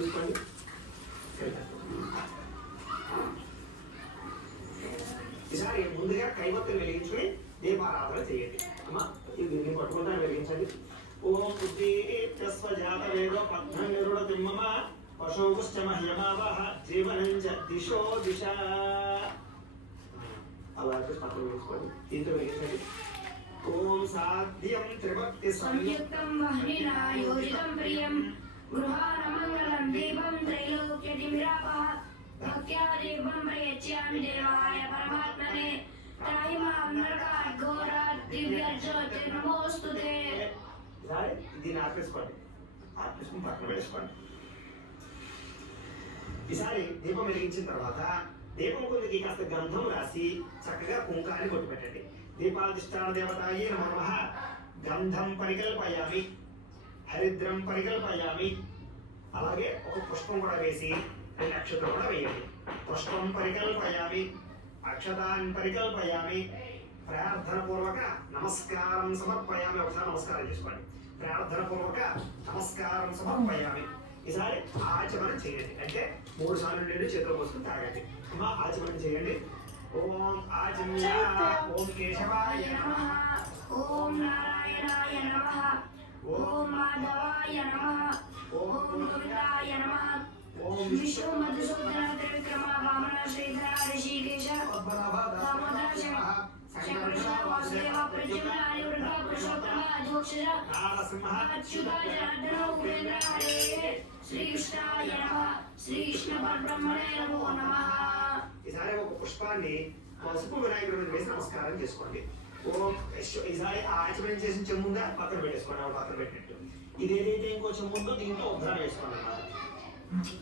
చూసుకోండి. ఈసారి ముందుగా కైవత్తులు వెలిగించుకుని దీపారాధన చేయండి. అమ్మా దీన్ని పట్టుకుంటాను, వెలిగించండి. ఓం ఉద్దీప్యస్వజాత వేదో పద్మం నిరుడ తిమ్మమ పశోపుశ్చ మహ్యమావహ జీవనంచ దిశో దిశ. అలా పక్కన వేసుకోండి. దీంతో వెలిగించండి. ఓం సాధ్యం త్రిభక్తి సంయుక్తం వహ్నినా యోజితం ప్రియం గృహాణ మంగళం దీపం త్రైలోక్యతిమిరాపః భక్త్యా దీపం ప్రయచ్యామి దేవాయ పరమాత్మనే త్రాయి మాం నరకాత్ ఘోరాత్ దివ్యజ్యోతిర్నమోస్తుతే. దీన్ని ఆపేసుకోండి. ఆపేసుకుని పక్కన వేసుకోండి. ఈసారి దీపం వెలిగించిన తర్వాత దీపం కొద్దికి కాస్త గంధం రాసి చక్కగా కుంకాన్ని కొట్టి పెట్టండి. దీపాధిష్టాన దేవతాయే నమః. గంధం పరికల్పయామి, హరిద్రం పరికల్పయామి. అలాగే ఒక పుష్పం కూడా వేసి 2 అక్షతలు కూడా వేయండి. పుష్పం పరికల్పయామి, అక్షతాన్ని పరికల్పయామి. ప్రార్థన పూర్వక నమస్కారం సమర్పయామి. ఒకసారి నమస్కారం చేసుకోండి. ప్రార్థన పూర్వక నమస్కారం సమర్పయామి. ఈసారి ఆచమనం చేయండి. అంటే 3 సార్లు నీళ్ళు చేతిలో పోసుకుని తాగండి. ఆచమనం చేయండి. ఓం ఆచమ్య ఓం కేశవాయ నమః, ఓం నారాయణాయ నమః, ఓం మాధవాయ నమః, ఓం గోవిందాయ నమః, ఓం విష్ణు మధుసూదన త్రివిక్రమ వామన శ్రీధర ఋషికేశ దామోదర శంకర వాసుదేవ ప్రద్యుమ్న అనిరుద్ధ పురుషోత్తమ అధోక్షజ అచ్యుత జనార్దన ఉపేంద్ర హరే శ్రీకృష్ణాయ నమః. శ్రీకృష్ణ పరబ్రహ్మణే నమో నమః. ఈసారి ఒక పుష్పాన్ని పసుపు వినాయకుడి మీద వేసి నమస్కారం చేసుకోండి. ఓం ఈసారి ఆచమనం చేసిన చెమ్ముందా పక్కన పెట్టేసుకోండి. ఆవిడ పక్కన పెట్టినట్టు ఇది ఏదైతే ఇంకో చెమ్ముందో దీంట్లో ఉద్ధారం వేసుకోండి అన్నమాట.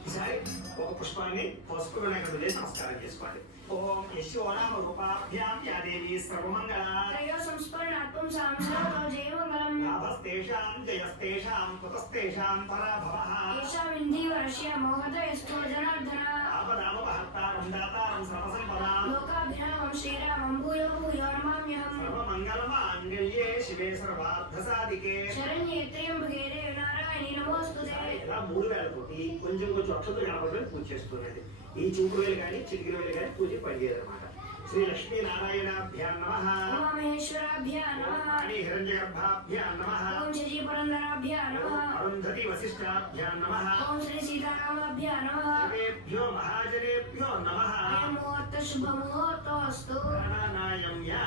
ఈసారి ఒక పుష్పాన్ని పసుపు వినాయకుడి మీద నమస్కారం చేసుకోండి. ఓం యశోనామ రూపాభ్యాం యా దేవి సర్వమంగళ త్రయో సంస్మరణాత్మం సంసర్గో జయమంగళం లాభస్తేషాం జయస్తేషాం కుతస్తేషాం పరాభవః ఏషాం ఇందీవరస్య మోహతయస్తో జనార్దన ఆపదామపహర్తారం దాతారం సర్వసంపదాం లోకాభిరామం శ్రీరామం భూయో భూయో నమామ్యహం. సర్వమంగళమాంగళ్యే శివే సర్వార్థసాధికే శరణ్యే త్ర్యంబకే దేవి నారాయణి నమోస్తుతే. ఇలా 3 వేలతోటి కొంచెం అక్షతలు గణపతిని పూజ చేస్తున్నది. ఈ చూపు వేలు కానీ చిటికిన వేలు కానీ పూజ పనిచేయదన్నమాట. శ్రీ లక్ష్మీ నారాయణాభ్యాం నమః, ఉమామహేశ్వరాభ్యాం నమః, హిరణ్యగర్భాభ్యాం నమః, ఓం శశి పురంధరాభ్యాం నమః, అరుంధతి వశిష్ఠాభ్యాం నమః, ఓం శ్రీ సీతారామాభ్యాం నమః. సర్వేభ్యో మహాజనేభ్యో నమః. ముహూర్త శుభముహూర్తోస్తు. ప్రాణానాయమ్యా.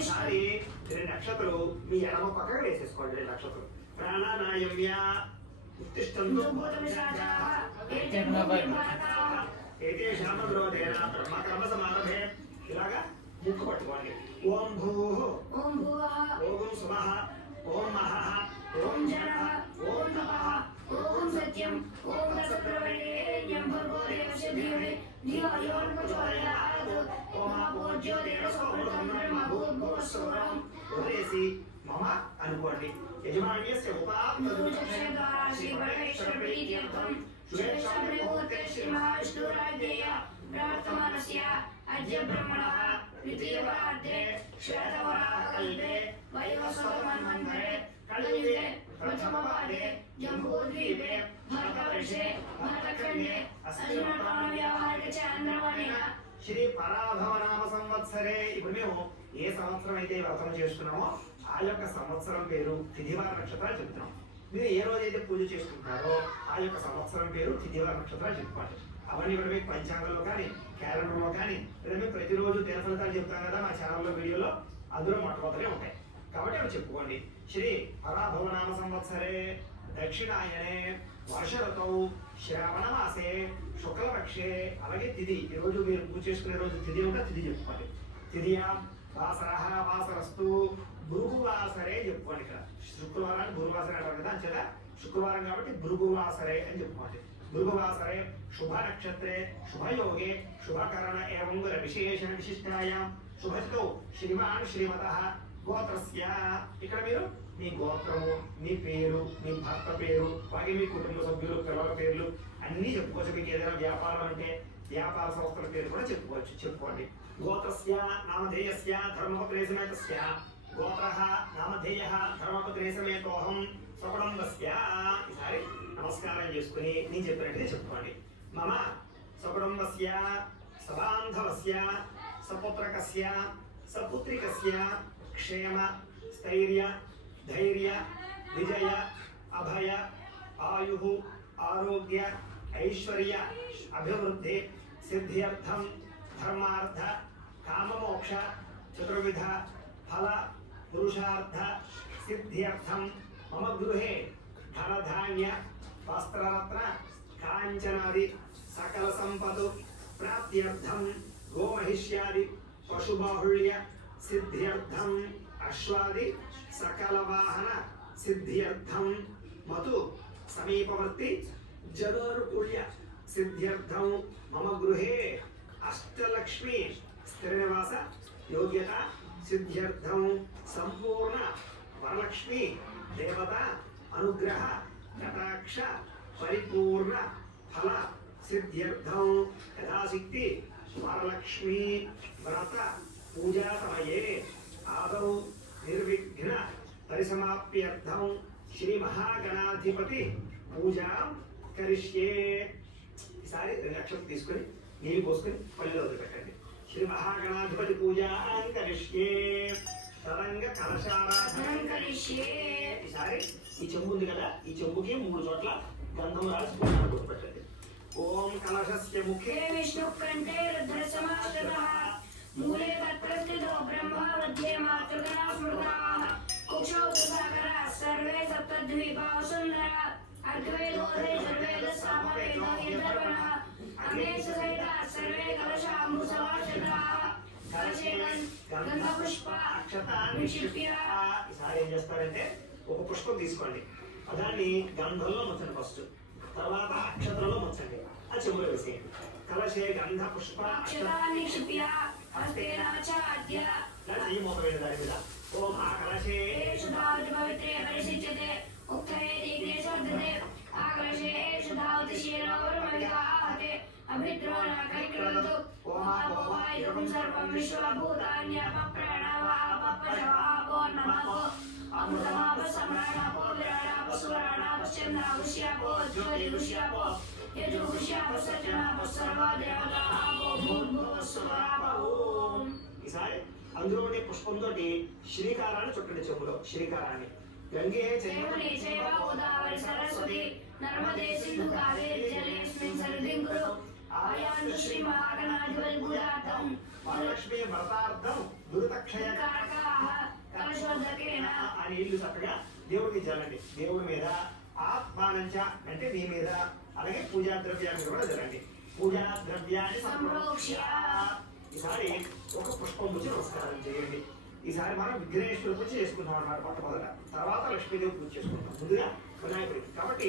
ఈసారి 2 అక్షతలు మీ ఎడమ పక్కన వేసేసుకోండి. 2 అక్షతలు ప్రాణానాయమ్యా. ఉత్తిష్టంతు ఏతేషాం విరోధేన బ్రహ్మకర్మ సమారభే. ఇలాగా ముక్కు పట్టుకోండి. ఓం భూః, ఓం భువః, ఓం సుమః, ఓం మహః, ఓం జనః, ఓం తపః, ఓం సత్యం, ఓం రసప్రవరేణ్యం భర్గో దేవస్య ధీమహి ధియో యో న ప్రచోదయాత్. ఓం అపోజ్యోతిర సోమృతం బ్రహ్మ భూర్భువస్సురం. వదిలేసి మమ అనుకోండి. యజమాన్యస్య ద్వారా శ్రీ పరమేశ్వర ప్రీత్యర్థం శ్రేష్ఠే ముహూర్తే శ్రీ మహావిష్ణురాజ్ఞేయ ప్రవర్తమానస్య అద్య బ్రహ్మణః ద్వితీయపరార్ధే శ్వేతవరాహకల్పే వైవస్వతమన్వంతరే కలియుగే ప్రథమపాదే జంబూద్వీపే భరతవర్షే భరతఖండే అస్మిన్ వ్యావహారిక చాంద్రమణిన శ్రీ పరాభవనామ సంవత్సరే. ఇప్పుడు మేము ఏ సంవత్సరం అయితే వ్రతం చేస్తున్నామో ఆ యొక్క సంవత్సరం పేరు తిథివార నక్షత్రాలు చెప్తున్నాం. మీరు ఏ రోజైతే పూజ చేసుకుంటారో ఆ యొక్క సంవత్సరం పేరు తిథివార నక్షత్రాలు చెప్పుకోండి. అవన్నీ కూడా మీకు పంచాంగంలో కానీ క్యాలెండర్లో కానీ లేదా మేము ప్రతిరోజు దిన ఫలితాలు చెప్తాం కదా మా ఛానల్లో వీడియోలో, అందులో మొట్టమొదటిగా ఉంటాయి కాబట్టి అవి చెప్పుకోండి. శ్రీ పరాభవనామ సంవత్సరే దక్షిణాయనే వర్ష ఋతౌ శ్రావణ మాసే శుక్లపక్షే. అలాగే తిథి, ఈ రోజు మీరు పూజ చేసుకునే రోజు తిథి ఉంటే తిథి చెప్పుకోండి. తిథియా వాసరః వాసరస్తు భృగువాసరే చెప్పుకోండి. ఇక్కడ శుక్రవారాన్ని భృగువాసరే అంటారు కదా, అంచేత శుక్రవారం కాబట్టి భృగువాసరే అని చెప్పుకోండి. భృగువాసరే శుభ నక్షత్రే శుభయోగే శుభకరణ ఏవం విశేషణ విశిష్టాయాం శుభతితో శ్రీమాన్ శ్రీమతః గోత్రస్య. ఇక్కడ మీరు మీ గోత్రము, మీ పేరు, మీ భర్త పేరు, అలాగే మీ కుటుంబ సభ్యులు, పిల్లల పేర్లు అన్నీ చెప్పుకోవచ్చు. మీకు ఏదైనా వ్యాపారం అంటే వ్యాపార సంస్థల పేరు కూడా చెప్పుకోండి. గోత్రస్య నామధేయస్య ధర్మపత్రే సమేతస్య గోత్రః నామధేయః ధర్మపత్రే సమేతోహం సకుటుంబస్య ఈసారి నమస్కారం చేసుకుని నేను చెప్పినట్టుగా చెప్పుకోండి. మమ సకుటుంబస్య సబాంధవస్య సపుత్రకస్య సపుత్రికస్య క్షేమ స్థైర్య ధైర్య విజయ అభయ ఆయు ఆరోగ్య ఐశ్వర్య అభివృద్ధి సిద్ధ్యర్థం ధర్మార్థ కామమోక్ష చతుర్విధ ఫల పురుషార్థ సిద్ధ్యర్థం మమ గృహే ధనధాన్య వస్త్రరత్న కాంచనాది సకల సంపదు ప్రాప్త్యర్థం గోమహిష్యాది పశుబాహుళ్య సిద్ధ్యర్థం అశ్వాది సకల వాహన సిద్ధ్యర్థం మతు సమీపవర్తి జనోరుకుల్య సిద్ధ్యర్థం మమ గృహే అష్టలక్ష్మి స్థిరనివాస యోగ్యత సిద్ధ్యర్థం సంపూర్ణ వరలక్ష్మి దేవత అనుగ్రహ కటాక్ష పరిపూర్ణ ఫల సిద్ధ్యర్థం యథాశక్తి వరలక్ష్మి వ్రత పూజా సమయే ఆదౌ నిర్విఘ్న పరిసమాప్త్యర్థం శ్రీ మహాగణాధిపతి పూజా కరిష్యే. ఈసారి 2 అక్షరం తీసుకొని నీళ్ళు పోసుకొని పల్లెలో వదిలిపెట్టండి. శ్రీ మహాగణాధిపతి పూజా కరిష్యే. తరంగ కలశారాధనం కరిష్యే. ఈసారి ఈ చెంబు ఉంది కదా, ఈ చెంబుకి 3 చోట్ల గంధం రాసి పూజను గుర్తుపెట్టండి. ఓం కలశస్య ముఖే విష్ణు కంఠే రుద్ర సమాశ్రితః మూలే తత్ప్రస్థితో బ్రహ్మ మధ్యే మాతృగణా స్మృతాః కుక్షౌ సాగరः సర్వే సప్తద్వీపా సుందరः అర్ధవేదోదే సర్వేద సామవేదో హిర్ధర్వణः అంగే సహితः సర్వే కలశాంబు సమాశ్రితः కలశే గంధ పుష్ప అక్షతాన్ని నిక్షిప్య. ఈసారి ఏం చేస్తారంటే ఒక పుష్పం తీసుకోండి, దాన్ని గంధంలో ముంచండి ఫస్ట్, తర్వాత అక్షతంలో ముంచండి, ఆ చెంబులో వేసేయండి. కలశే గంధ పుష్ప అక్షతాన్ని నిక్షిప్య హస్తేనాచాద్య ఈ మూత వేయండి దాని మీద. ఓం ఆ కలశే ఏషుధావతి పవిత్రే పరిశిచ్యతే ఉక్తయే దీగ్నే శ్రద్ధతే ఆకలశే ఏషుధావతి శీలవరమవిగాహతే అభిద్రో నాకైక్రమతు ఓమాపోవాయుగం సర్వం విశ్వభూతాన్యపప్రణవాపపశవాపో నమః అమృతమాప సమ్రాణాపో విరాణాప సువరాణాప చంద్రాపుష్యాపో జ్యోతిరుష్యాపో యజుగుష్యాప సజ్జనాప సర్వా దేవతాపో భూర్భువస్సువరాప. ఓం. ఈసారి అందులోని పుష్పంతో శ్రీకారాన్ని చుట్టండి, చెంబులో శ్రీకారాన్ని. గంగే జయముని జయ గోదావరి సరస్వతి నర్మదే సింధు కావేరి జలేస్మిన్ సన్నిధిం కురు ఆయాంతు శ్రీ మహాగణాధిపతి పూజార్థం వరలక్ష్మి వ్రతార్థం దురితక్షయ కారకాః కలశోదకేన. ఆ నీళ్లు చక్కగా దేవుడికి జల్లండి. దేవుడి మీద ఆత్మానంచ అంటే మీ మీద, అలాగే పూజా ద్రవ్యాన్ని కూడా జల్లండి. పూజా ద్రవ్యాన్ని సంప్రోక్ష్య. ఈసారి ఒక పుష్పం పూజ నమస్కారం చేయండి. ఈసారి మనం విఘ్నేశ్వర పూజ చేసుకుంటాం అన్నమాట మొట్టమొదట, తర్వాత లక్ష్మీదేవి పూజ చేసుకుంటాం, ముందుగా వినాయకుడికి. కాబట్టి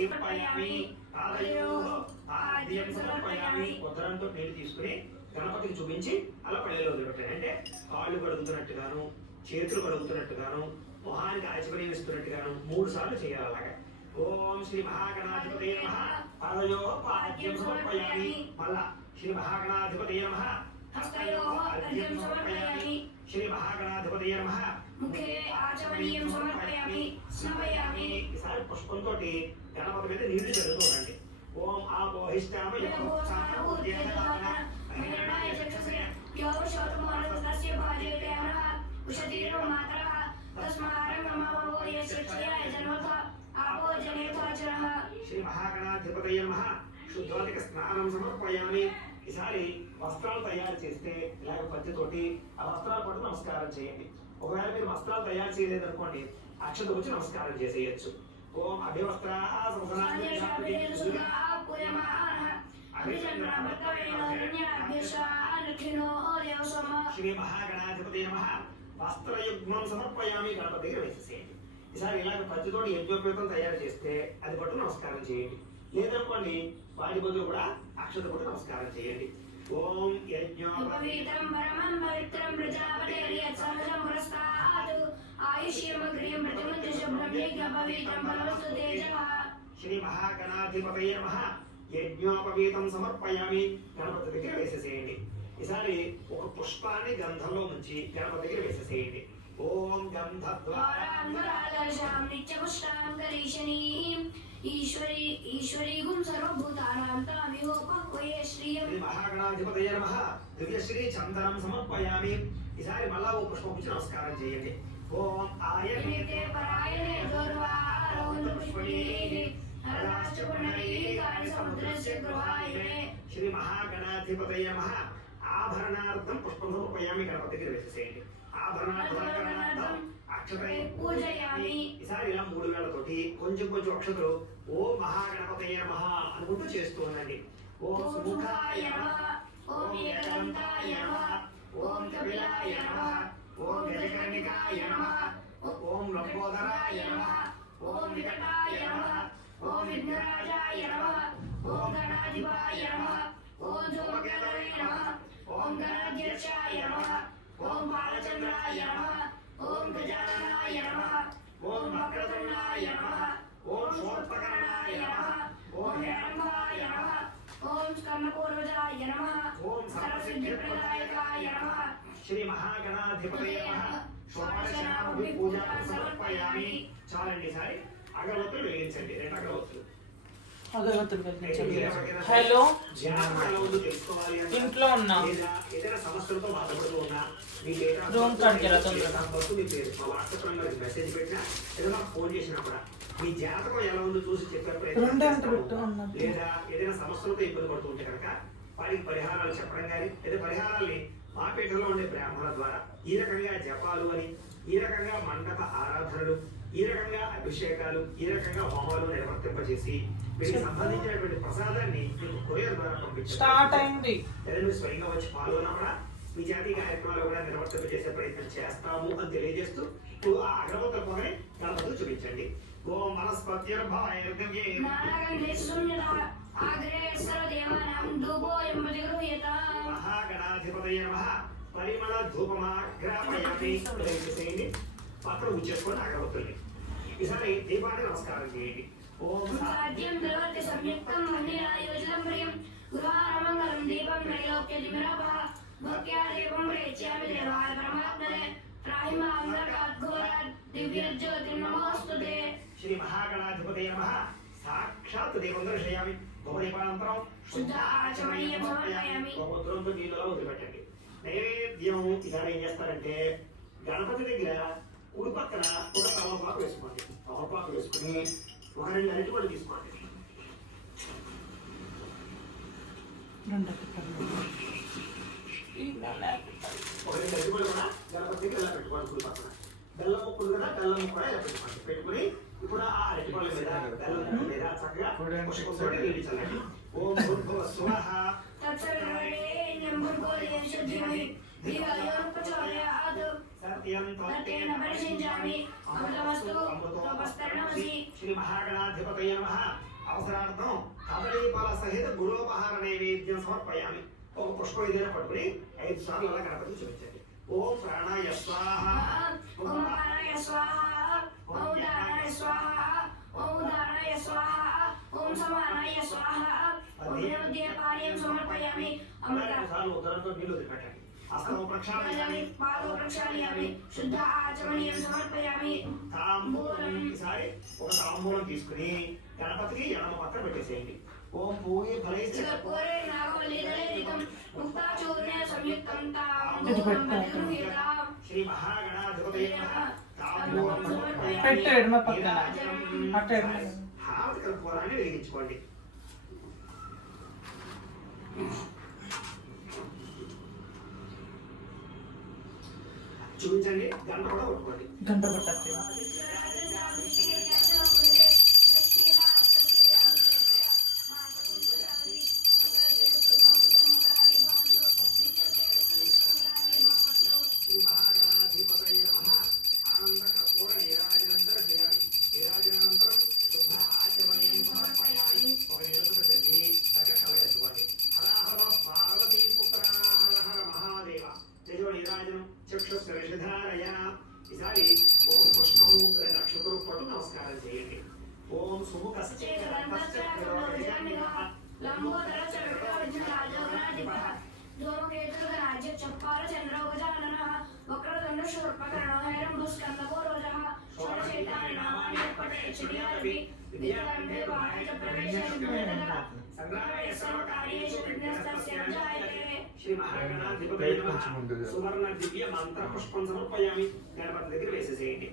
పాద్యం సమర్పయామి. ఉత్తరంతో నీళ్ళు తీసుకుని గణపతికి చూపించి అలా పళ్ళెలో వదిలిపెట్టాను. అంటే కాళ్ళు కడుగుతున్నట్టుగాను, చేతులు కడుగుతున్నట్టుగాను, మొహానికి ఆచమనీయం ఇస్తున్నట్టుగాను 3 సార్లు చేయాలి అలాగే. ఓం శ్రీ మహాగణాధిపతయే నమః పాదయోః పాద్యం సమర్పయామి. మళ్ళా శ్రీ మహాగణాధిపతయే నమః హస్తయోః అర్ఘ్యం సమర్పయామి. శ్రీ మహాగణాధిపతయే నమః ముఖే ఆచమనీయం సమర్పయామి స్నపయామి. ఈసారి పుష్పంతో గణపతి మీద నీళ్లు చల్లుతూ ఉండండి. ఓం ఆపోహిష్టామ మహిళాయ చక్షుషే యోషోతమోరస్తస్య భాజయతే హరః ఉషతీర్వ మాతరః తస్మారం మమవో యస్యక్షయాయ జన్మథ ఆపో జనేతాచరః. శ్రీ మహాగణాధిపతయే నమః శుద్ధోదక స్నానం సమర్పయామి. ఈసారి వస్త్రాలు తయారు చేస్తే ఇలాగ పత్తితోటి ఆ వస్త్రాలు పట్టు నమస్కారం చేయండి. ఒకవేళ మీరు వస్త్రాలు తయారు చేయలేదనుకోండి, అక్షత వచ్చి నమస్కారం చేసేయచ్చు. ఓం అభివస్త్రా శ్రీ మహాగణాధిపతి నమః వస్త్రయుగ్మం సమర్పయామి. గణపతి దగ్గర వేసేసేయండి. ఈసారి ఇలాగ పత్తితోటి యజ్ఞోపేతం తయారు చేస్తే అది పట్టు నమస్కారం చేయండి. లేదనుకోండి వాటి బదులు కూడా అక్షత పట్టు నమస్కారం చేయండి. ఓం పవిత్రం పరమం పవిత్రం ప్రజాపతేర్యత్ సహజం పురస్తాత్ ఆయుష్యమగ్రియం ప్రతిమంత్య శుభ్రం యజ్ఞ పవిత్రం ఫలవస్తు తేజః. శ్రీ మహాగణాధిపతయే నమః యజ్ఞోపవీతం సమర్పయామి. గణపతి దగ్గర వేసేసేయండి. ఈసారి ఒక పుష్పాన్ని గంధంలో ముంచి గణపతి దగ్గర వేసేసేయండి. ఓం గంధద్వారా ద్వారాంబరాదర్శాం నిత్యపుష్టాం కరీషణీం ఈశ్వరీగుం సర్వభూతానాం తామిహోపహ్వయే శ్రియం. శ్రీ మహాగణాధిపతయ నమః. దివ్యశ్రీ చందనం సమర్పయామి. ఈసారి మళ్ళా ఓ పుష్పం ఇచ్చి నమస్కారం చేయండి. ఓం ఆయనే పరాయణే దూర్వారోహణ పుష్పణీః హరాశ్చ పుండరీకాని సముద్రస్య గృహాయనే. శ్రీ మహాగణాధిపతయ నమః. ఆభరణార్థం పుష్పం సమర్పయామి. గణపతికి వేసేసేయండి. ఆభరణార్థం అక్షతై పూజయామి. ఈసారి ఇలా 3 వేలతోటి కొంచెం కొంచెం అక్షతలు ఓం మహాగణపతయ నమః అనుకుంటూ చేస్తూ ఉండండి. ఓం సుముఖాయ నమః. ఓం ఏకదంతాయ నమః. ఓం కపిలాయ నమః. ఓం గజకర్ణికాయ నమః. ఓం లంబోదరాయ నమః. ఓం వికటాయ నమః. ఓం విఘ్నరాజాయ నమః. ఓం గణాధిపాయ నమః. ఓం ధూమకేతవే నమః. ఓం గణాధ్యక్షాయ నమః. ఓం బాలచంద్రాయ నమః. ఓం గజాననాయ నమః. ఓం వక్రతుండాయ నమః. ఓం శూర్పకర్ణాయ నమః. ఓం హేరంబాయ నమః. ఓం స్కందపూర్వజాయ నమః. ఓం సర్వసిద్ధిప్రదాయకాయ నమః. శ్రీ మహాగణాధిపతయ నమః. షోడశనామభి పూజాం సమర్పయామి. చాలండి. ఈసారి అగరవత్తులు వెలిగించండి. 2 అగరవత్తులు. అగరవత్తులు వెలిగించండి. హలో, ఇంట్లో ఉన్నా. ఏదైనా సమస్యలతో బాధపడుతూ ఉన్నా రూమ్ కాడికి వెళ్ళా తొందరగా. వాట్సాప్ నెంబర్కి మెసేజ్ పెట్టినా ఏదైనా ఫోన్ చేసినా కూడా మీ జాతకం ఎలా ఉందో చూసి చెప్పే రెండే అంత పెట్టు అన్నట్టు. లేదా ఏదైనా సమస్యలతో ఇబ్బంది పడుతూ ఉంటే కనుక వారికి పరిహారాలు చెప్పడం కానీ లేదా పరిహారాల్ని మా పీఠంలో ఉండే బ్రాహ్మణుల ద్వారా ఈ రకంగా జపాలు అని, ఈ రకంగా మండప ఆరాధనలు, ఈ రకంగా అభిషేకాలు, ఈ రకంగా హోమాలు నిర్వర్తింపజేసి వీటికి సంబంధించినటువంటి ప్రసాదాన్ని మీకు కొరియర్ ద్వారా పంపించారు. స్టార్ట్ అయింది. లేదా మీరు స్వయంగా వచ్చి పాల్గొన్నా కూడా మీ జాతీయ కార్యక్రమాలు కూడా నిర్వర్తింపజేసే ప్రయత్నం చేస్తాము అని తెలియజేస్తూ ఇప్పుడు ఆ అగరబత్తుల పొగని గణపతులు చూపించండి. ఓం మనస్పత్యర్భాయర్గవ్యే నానాగంధే శూన్యతా ఆగ్రే సర్వదేవానాం ధూపోయం ప్రతిగృహ్యతాం. మహాగణాధిపతయ నమః. పరిమళ ధూపమాగ్రాపయామి. చేయండి. పక్కన ఉంచేసుకొని అగరబత్తుల్ని ఈసారి దీపాన్ని నమస్కారం చేయండి. ఓం సాధ్యం ధరవతి సంయుక్తం మన్నిరాయోజితం ప్రియం గృహారమంగళం దీపం త్రైలోక్యదిమిరభః భక్త్యా దీపం ప్రేచ్యామి దేవాయ పరమాత్మనే త్రాహి మాం నరకాద్ఘోరాత్ దివ్యజ్యోతిర్న్ నమోస్తుతే. శ్రీ మహాగణాధిపతయ నమః. సాక్షాత్ దీపం దర్శయామి. భవదీపానంతరం శుద్ధ ఆచమనీయం సమర్పయామి. గోమూత్రంతో నీళ్ళలో వదిలిపెట్టండి. నైవేద్యం ఈసారి ఏం చేస్తారంటే గణపతి దగ్గర కుడి పక్కన ఒక తమలపాకు వేసుకోండి. తమలపాకు వేసుకుని ఒక 2 అరటిపళ్ళు తీసుకోండి. 2 అరటిపళ్ళు. ఒక 2 అరటిపళ్ళు కూడా గణపతి దగ్గర ఇలా పెట్టుకోండి. కుడి పక్కన బెల్లం ముక్కలు కదా, బెల్లం ముక్క కూడా ఇలా పెట్టుకోండి. పెట్టుకుని ఇప్పుడు ఆ అరటిపళ్ళ మీద బెల్లం ముక్క మీద చక్కగా పుష్పంతో నీళ్ళు చల్లండి. ఓం భూర్భువః స్వాహ. తత్సర్వరేణ్యం భర్గోదేవస్య ధీమహి ధియో యో న ప్రచోదయాత్. సత్యం తత్తేన పరిశించామి అమృతమస్తు తపస్తరణమసి. శ్రీ మహాగణాధిపతయ నమః. అవసరార్థం కదలీఫల సహిత గుడోపహార నైవేద్యం సమర్పయామి. ఒక పుష్పం ఏదైనా పట్టుకుని 5 సార్లు అలా గణపతికి చూపించండి. ఓం ప్రాణాయ స్వాహ. ఓం ప్రాణాయ స్వాహ. ఓం దానాయ స్వాహ. ఓం ఉదానాయ స్వాహ. ఓం సమానాయ స్వాహ. ఓం నైవేద్య పానీయం సమర్పయామి. అమృత 5 సార్లు ఉదరంతో నీళ్లు వదిలిపెట్టండి. హస్తము ప్రక్షాళయామి. పాదో ప్రక్షాళయామి. శుద్ధ ఆచమనీయం సమర్పయామి. తాంబూలం. ఈసారి ఒక తాంబూలం తీసుకుని గణపతికి ఎడమ పక్కన పెట్టేసేయండి. ఓం పూయి ఫలైశ్చ కోరే నాగవల్లీదళేరితం ముక్తాచూర్ణేన సంయుక్తం తాంబూలం ప్రతిగృహ్యతాం. శ్రీ మహాగణాధిపతయ నమః. తాంబూలం సమర్పయామి. పెట్టు ఎడమ పక్కన. అటు ఎడమ. హారతి కర్పూరాన్ని వెలిగించుకోండి. చూపించండి. గంట కూడా కొట్టుకోండి. గంట పట్టచ్చు. శ్రీ మహాగణాధిపతయ నమః. ఆనంద కర్పూర నీరాజనం దర్శయామి. నీరాజనానంతరం శుద్ధ ఆచమనీయం సమర్పయామి. ఒక నిలుతున్న చల్లి తగ్గ కలగట్టుకోండి. హర హర పార్వతీ పుత్ర హర హర మహాదేవ. తేజో నీరాజనం చక్షుస్సు విషధారయ. ఈసారి ఓం పుష్పము 2 అక్షతలు పట్టు నమస్కారం చేయండి. ఓం సుముఖశ్చ లంబోదర చక్రవర్తి రాజోగణాధిప ధూమకేతుర్గరాజ్య చప్పాల చంద్రౌగజానన వక్రతుండ शूर्पकर्णो हेरम्बुस्कन्दपूर्वजः षोडशैतानि नामानि पठेत् श्रीहरिः विद्यारम्भे वाणि च प्रवेशे सिद्धिर्ददा संग्रामे सर्वकार्येषु विघ्नस्तस्य न जायते श्री महागणाधिपतये नमः సువర్ణ దివ్య మంత్ర పుష్పం సమర్పయామి గణపతి దగ్గర వేసేసేయండి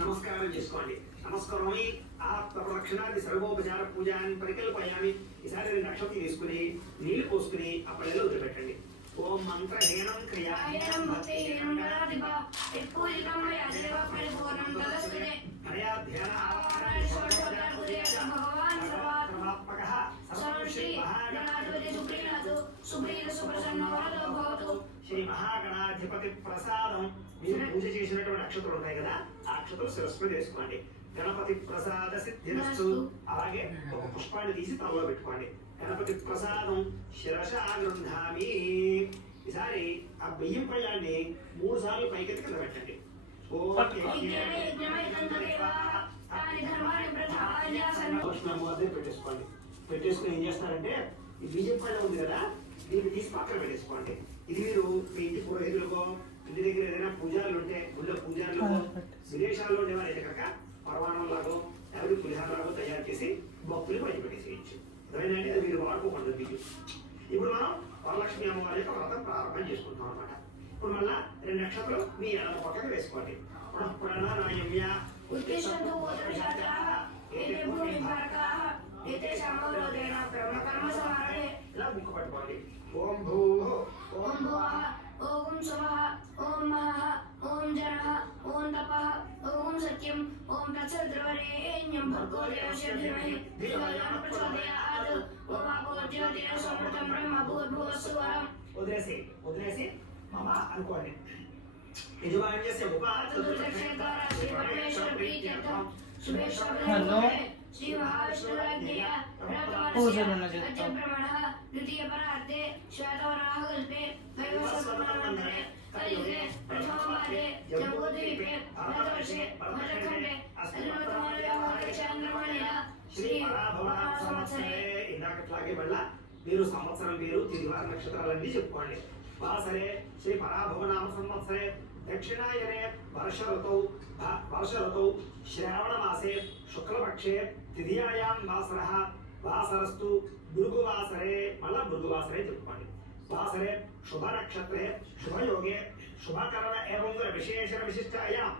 నమస్కారం చేసుకోండి నమస్కారమి ఆత్మ ప్రదక్షిణాది సర్వోపచార పూజాన్ని పరికల్పయామి ఈసారి రెండు అక్షతలు తీసుకుని నీళ్లు పోసుకుని ఆ పళ్ళలో వదిలిపెట్టండి ఓం మంత్రహీనం आयनं भक्तिहीनं नराधिप यत्पूजितं मया देव परिपूर्णं तदस्तुते క్రియా ధ్యాన आवाहनाय षोडशोपचारपूजया भगवान् सर्वात् సర్వాత్మకః सर्वश्री गणाधिपति सुप्रीणातु सुप्रीण सुप्रसन्नो वरदो भवतु శ్రీ మహాగణాధిపతి ప్రసాదం మీరు పూజ చేసినటువంటి అక్షతలు ఉంటాయి కదా ఆ అక్షతలు శిరస్సు మీద వేసుకోండి గణపతి ప్రసాద సిద్ధిరస్తు అలాగే ఒక పుష్పాన్ని తీసి తలలో పెట్టుకోండి గణపతి ప్రసాదం శిరస గృహామి ఈసారి ఆ బియ్యం పళ్ళాన్ని 3 సార్లు పైకెత్తి కింద పెట్టండి यज्ञमे यज्ञमैकन्तदेवाः तानि धर्माणि प्रथायासन् పెట్టేసుకోండి పెట్టేసుకుని ఏం చేస్తారంటే ఈ బియ్యం పళ్ళ ఉంది కదా దీన్ని తీసి పక్కన పెట్టేసుకోండి ఇది మీరు మీ ఇంటి పురోహితులకో ఇంటి దగ్గర ఏదైనా పూజారులు ఉంటే గుళ్ళో పూజారులకో విదేశాల్లో ఉండేవారైతే కనుక పరమాణం లాగో లేకపోతే పులిహార లాగో తయారు చేసి భక్తులు బయట పెట్టేసేయచ్చు అదేంటంటే అది మీరు వాడుకోకుండా బియ్యం ఇప్పుడు మనం వరలక్ష్మి అమ్మవారి యొక్క వ్రతం ప్రారంభం చేసుకుంటున్నాం అనమాట ఇప్పుడు మళ్ళా 2 నక్షత్రాలు మీ ఎడమ పక్కన వేసుకోండి ప్రాణాయామ్య उत्तिष्ठन्तु गोत्रजाताः एते भूमिभारकाः एतेषामवरोधेन ब्रह्मकर्मसमारभे ఇలా ముక్కు పట్టుకోండి ఓం భూః ॐ भुवः ॐ सुवः ॐ महः ॐ जनः ॐ तपः ॐ सत्यम् ॐ तत्सवितुर्वरेण्यं भर्गो देवस्य धीमहि धियो यो न प्रचोदयात् ॐ आपो ज्योतिरसमृतं ब्रह्म भूर्भुवस्सुवः వదిలేసి మమ అనుకోండి యజమాన్యస్య चतुर्दशेतारा श्री परमेश्वर प्रीत्यर्थं हेलो। श्री महाविष्णुराज्ञेय अद्यब्रह्मणः द्वितीयपरार्धे श्वेतवराहकल्पे वैवस्वतमन्वन्तरे कलियुगे प्रथमपादे जम्बूद्वीपे भरतवर्षे भरतखण्डे अष्टमतमव्यवहारे चन्द्रमणिना श्री संवत्सरे ఇందాకట్లాగే మళ్ళా మీరు సంవత్సరం పేరు తిదివార నక్షత్రాలన్నీ చెప్పుకోండి వాసరే శ్రీ పరాభవనామ సంవత్సరే దక్షిణాయనే వర్ష ఋతౌ శ్రావణ మాసే శుక్లపక్షే తృతీయాయాం వాసరః వాసరస్తు భృగువాసరే మళ్ళా భృగువాసరే చెప్పుకోండి వాసరే శుభ నక్షత్రే శుభయోగే శుభకరణ ఏవం విశేషణ విశిష్టాయాం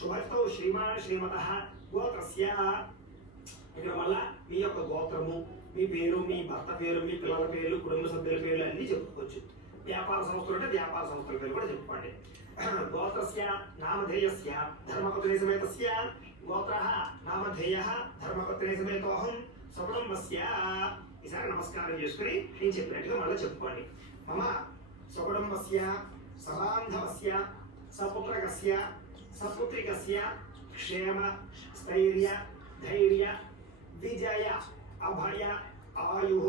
శుభస్థౌ శ్రీమాన్ శ్రీమతః గోత్రస్య ఇక్కడ మళ్ళా మీ యొక్క గోత్రము మీ పేరు మీ భర్త పేరు మీ పిల్లల పేర్లు కుటుంబ సభ్యుల పేర్లు అన్ని చెప్పుకోవచ్చు వ్యాపార సంస్థలు అంటే వ్యాపార సంస్థల పేరు కూడా చెప్పుకోండి గోత్రస్య నామధేయస్య ధర్మపత్ని సమేతస్య గోత్రః నామధేయః ధర్మపత్ని సమేతోహం సకుటుంబస్య ఈసారి నమస్కారం చేసుకుని నేను చెప్పినట్టుగా మళ్ళీ చెప్పుకోండి మమ సకుటుంబస్య సబాంధవస్య సపుత్రకస్య సపుత్రికస్య క్షేమ స్థైర్య ధైర్య విజయ అభయ ఆయు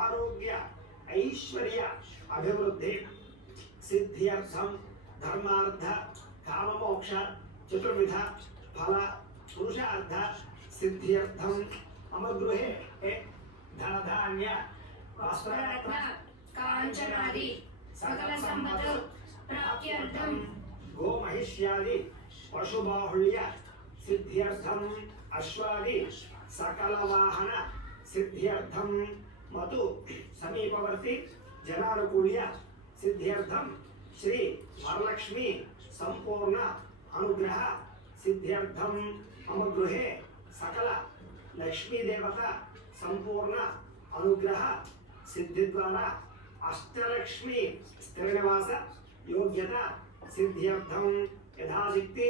ఆరోగ్య ఐశ్వర్య అభివృద్ధి సిద్ధ్యర్థం ధర్మార్థ కామమోక్ష చతుర్విధ ఫల పురుషార్థ సిద్ధ్యర్థం మమ గృహే ధనధాన్య वस्त्ररत्न काञ्चनादि सकल सम्पत् प्राप्त्यर्थं गोमहिष्यादि पशुबाहुल्य सिद्ध्यर्थम अश्वादि सकल वाहन सिद्ध्यर्थम मतु समीपवर्ती जनानुकूल्य सिद्ध्यर्थम श्री वरलक्ष्मी संपूर्ण अनुग्रह सिद्ध्यर्थम मम गृहे सकल लक्ष्मी देवता संपूर्ण अनुग्रह सिद्धि द्वारा अष्टलक्ष्मी स्थिरनिवास योग्यता सिद्ध्यर्थम यथाशक्ति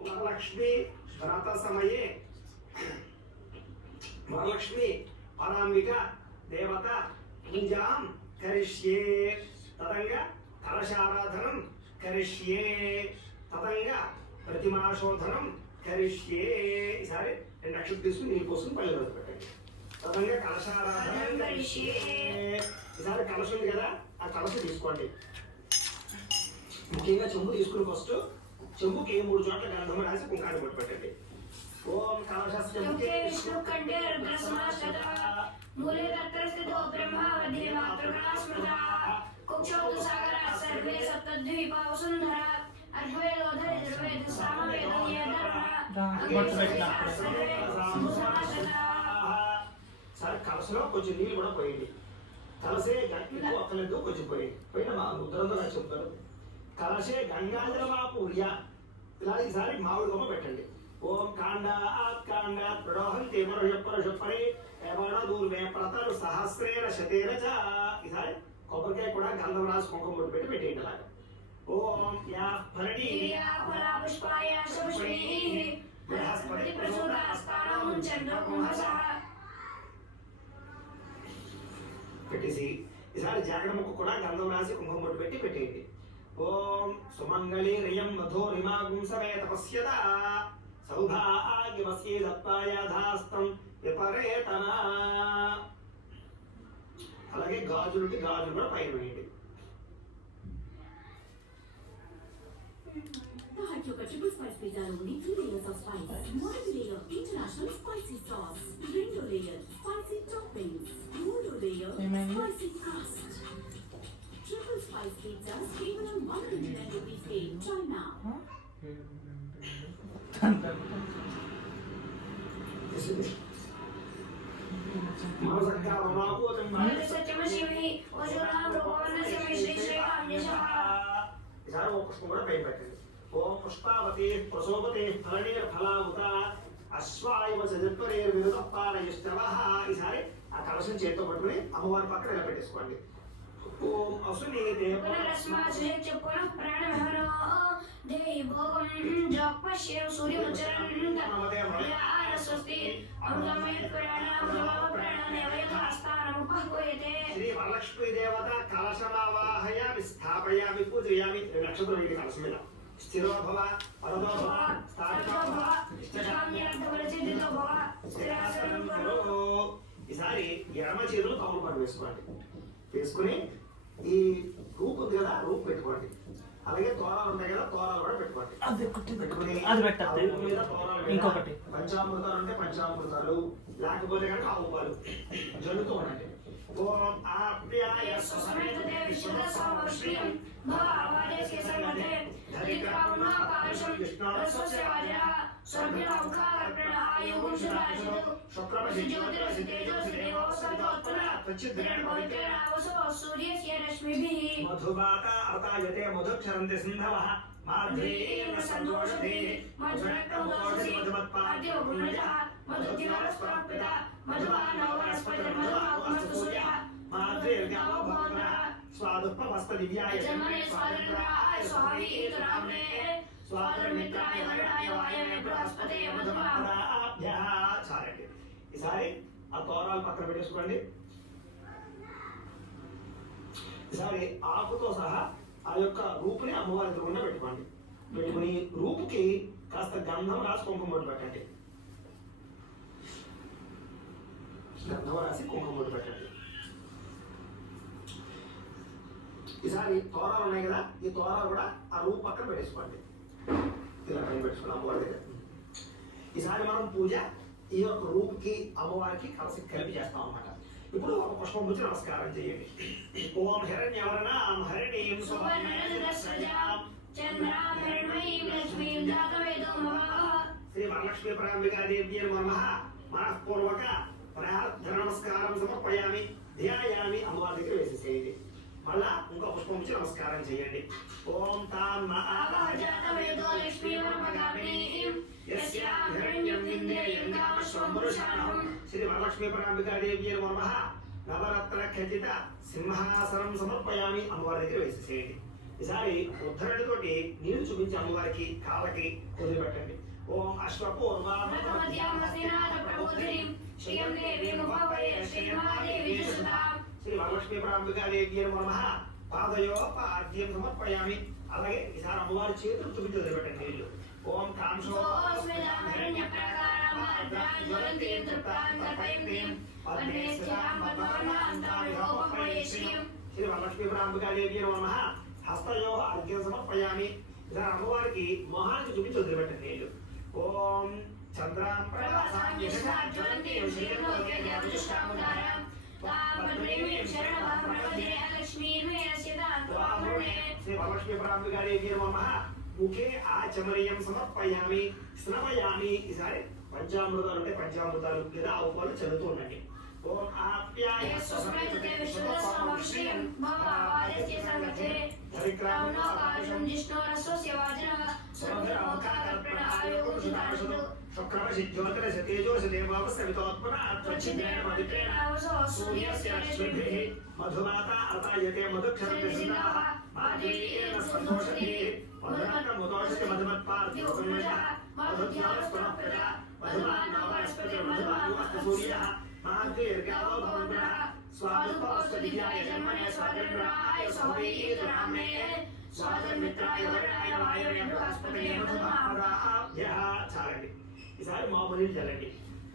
वरलक्ष्मी व्रत समये वरलक्ष्मी पराम्बिका देवता पूजां करिष्ये तदंग कलशाराधनं करिष्ये तदंग प्रतिमाशोधनं करिष्ये ఈసారి రెండు అక్షతలు తీసుకుని నీళ్ళ కోసం పల్లె రోజు పెట్టండి తదంగా కలశారాధనం కరిష్యే ఈసారి కలశం ఉంది కదా ఆ కలశం తీసుకోండి ముఖ్యంగా చెంబు తీసుకుని ఫస్ట్ చెంబుకి 3 చోట్ల గంధం రాసి కుంకాన్ని కొట్టి పెట్టండి ఓం కలశస్య मुखे विष्णुकण्ठे रुद्रसमाश्रितः मूले तत्र स्थितो ब्रह्मा मध्ये मातृका स्मृता कुक्षौ तु सागराः सर्वे सप्तद्वीपा वसुन्धरा అద్వైతోధ యజుర్వేద సామవేద బొట్టు పెట్టినప్పుడు సరే కలసలో కొంచెం నీళ్ళు కూడా పోయండి. కలసే ఎక్కువ అక్కర్లేదు, కొంచెం పోయండి. పోయిన మా ఉత్తరంతో చెప్తారు. కలసే గంగాజలమాపూర్య. ఇలా ఈసారి మామిడి కొమ్మ పెట్టండి. ఓం కాండాత్ కాండాత్ ప్రడోహంతి పరుషపరి ఏమన్నా దూర్మే ప్రతలు సహస్రేణ శతేన చ. ఈసారి కొబ్బరికాయ కూడా గంధం రాసి కుంకుమ బొట్టు పెట్టి పెట్టేయండి అలాగా. ఓం యా ఫలడి పుష్పాయ శుభశ్రీః బృహస్పతి ప్రచోదయాస్తానం చంద్రకుంభసః పెట్టేసి ఈసారి జాగ్రత్త ముక్కు కూడా గంధం రాసి కుంకుమ బొట్టు పెట్టి పెట్టేయండి. ఓం సుమంగళి రియం మధోరిమాగుం సమే తపస్యత సౌభాగ్యవస్యే దత్తాయాధాస్తం విపరేతన. అలాగే గాజులుంటే గాజులు కూడా పైన వేయండి. The Hut Yoga Triple Spice Pizza only 3 layers of spice. 1 layer international spicy sauce. 2 layer spicy toppings. 3 layer spicy crust. Triple Spice Pizza కేవలం 129 rupees కే. Try now. ఈసారి ఓ పుష్పం కూడా పైన పెట్టండి. ఓం పుష్పావతి ప్రసోపతి ఫలనీర్ ఫలావుత అశ్వాయువ చతుర్పరేర్ విరుదప్పాలయశ్చవః. ఈసారి ఆ కలశం చేతితో పట్టుకుని అమ్మవారి పక్కన ఇలా పెట్టేసుకోండి. ఓం అసుని దేవ శ్రీ వరలక్ష్మీ దేవత కలశమావాహయామి స్థాపయామి పూజయామి. నక్షత్రం ఇది కలశం మీద స్థిరో భవ పరదో భవ స్థాపితో భవ స్థిరాసనం కరో. ఈసారి ఎడమ చేతులు కమ్ములు పట్టు వేసుకోండి. వేసుకుని ఈ రూపు ఉంది కదా, రూపు పెట్టుకోండి. అలాగే తోరాలు ఉంటాయి కదా, తోరాలు కూడా పెట్టుకోండి. పెట్టుకుని అది పెట్టద్దు. రూపు మీద తోరాలు మీద ఇంకొకటి పంచామృతాలు అంటే పంచామృతాలు, లేకపోతే కనుక ఆవు పాలు జల్లుతూ ఉండండి. ఓం ఆప్యాయ సమేత దేవి శుద్ధ సమశ్రియం భావాదేశే సర్వతే ధరిత్రామునా పాశం రసస్యవాజ స్వర్గలోకార్పణ ఆయుః శుభాశుభ శుక్రవసి జ్యోతిరసి తేజోసి దేవో సర్వోత్తమ తచ్చిద్రేణ పవిత్రేణావసో సూర్యస్య రశ్మిభిః మధుబాత అతాయతే మధుక్షరంతి సింధవః మాధ్వేన సంతోషతే మధురక్తమోషసి మధుమత్పాద్యో గుణజః మధుతిరస్పరపిత మధుమానో వనస్పతి మధుమావస్తూయః మాధ్వేర్గామో భవనః స్వాదుపమస్త దివ్యాయ జన్మనే స్వాతంత్రాయ స్వాహీతరామ్నే స్వాతంత్రమిత్రాయ వరుణాయ వాయవే బృహస్పతే మధుమాభ్యః. చాలండి. ఈసారి ఆ తోరాలు పక్కన పెట్టేసుకోండి. ఈసారి ఆకుతో సహా ఆ యొక్క రూపుని అమ్మవారి ఎదురుగుండా పెట్టుకోండి. పెట్టుకుని రూపుకి కాస్త గంధం రాసి కుంకుమ బొట్టు పెట్టండి. గంధం రాసి కుంకుమ బొట్టు పెట్టండి. ఈసారి తోరాలు ఉన్నాయి కదా, ఈ తోరాలు కూడా ఆ రూపు పక్కన పెట్టేసుకోండి. ఇలా పైన పెట్టుకోండి అమ్మవారి దగ్గర. ఈసారి మనం పూజ ఈ యొక్క రూపుకి అమ్మవారికి కలిసి కలిపి చేస్తాం అన్నమాట. ఇప్పుడు ఒక పుష్పం గురించి నమస్కారం చేయండి. ఓం హిరణ్యవర్ణాం హరిణీం సువర్ణరజస్రజాం చంద్రాం హిరణ్మయీం లక్ష్మీం జాతవేదో మహాః శ్రీ వరలక్ష్మీ పరాంబికాదేవ్యై నమః. మనఃపూర్వక ప్రార్థన నమస్కారం సమర్పయామి, ధ్యాయామి. అమ్మవారి దగ్గర వేసేసేయండి. మళ్ళా ఇంకో పుష్పం నుంచి నమస్కారం చేయండి. ఓం తాం జాతవేదో లక్ష్మీ పరమగామినీం యస్యాం హిరణ్యం విందేయం కామశ్వం పురుషాణం శ్రీ వరలక్ష్మీ పరాంబికాదేవ్యై నమః. నవరత్న ఖచిత సింహాసనం సమర్పయామి. అమ్మవారి దగ్గర వేసేసేయండి. ఈసారి ఉద్ధరణతోటి నీళ్లు చూపించి అమ్మవారికి కాళ్ళకి వదిలిపెట్టండి. ఓం ప్రథమధ్యామస్నినాథ ప్రబోధినీం శ్రీయం దేవీం ఉపవయే శ్రీమహాదేవి సుతాం శ్రీ వరలక్ష్మీ పరాంబికాదేవ్యై నమః. పాదయో పాద్యం సమర్పయామి. అలాగే ఈసారి అమ్మవారి చేతులు చూపించి వదిలిపెట్టండి నీళ్లు. ఓం కాంసో సోస్మిదాం హిరణ్యప్రాకారం ఆర్ద్రాం జ్వలంతీం తృప్తాం తర్పయంతీం పద్మే స్థితాం పద్మవర్ణాం తాం యోపవయే శ్రీయం శ్రీ వరలక్ష్మీ పరాంబికాదేవ్యై నమః. హస్తయో అర్ఘ్యం సమర్పయామి. ఇలా అమ్మవారికి మొహానికి చూపించి వదిలిపెట్టండి నీళ్లు. ఓం చంద్రాం ప్రభాసాం యశసాం జ్వలంతీం శ్రీయం లోకే దేవదుష్టాముదారాం తాం పద్మేమీం శరణమహం ప్రపద్యే లక్ష్మీర్మే యస్యతాం త్వామృణే శ్రీ వరలక్ష్మీ పరాంబికాదేవ్యై నమః. ముఖే ఆచమనీయం సమర్పయామి స్నవయామి. ఈసారి పంచామృతాలు అంటే పంచామృతాలు లేదా ఆవు పాలు చదువుతూ ఉండండి. ఓం ఆప్యాయ స్వస్మైతే విశ్వదస్వమశ్రియం భవావాదిత్య సంగతే ధరిక్రామణో కాశం జిష్ణోరస్వస్య వాజనః స్వధర్మోకాకల్పణ ఆయోగుషితాశుడు శుక్రమసి జ్యోతిరసి తేజోసి దేవావస్య వితోత్పన్న త్వచ్ఛిద్రేణ మదిత్రేణ అవసో సూర్యస్య రశ్మిభిః మధుమాతా అతాయతే మధుక్షరతి సిద్ధాః మాధుర్యేణ సంతోషతి మధురాంతం ముదోషతి మధుమత్పార్థివకుమజః మధుధ్యావస్పనః మధుమాన్నవస్పతి మధుమానువస్త సూర్యః మాధుర్గావో భవంతుః స్వాదుపౌస్పదివ్యాయ జన్మనే స్వాతంత్రాయ సౌవీతరామ్నే స్వాతంమిత్రాయ వరుణాయ వాయువ్య బృహస్పతయే మధుమాదాభ్యః. చాలండి. ఈసారి మామూలు నీళ్ళు చల్లండి.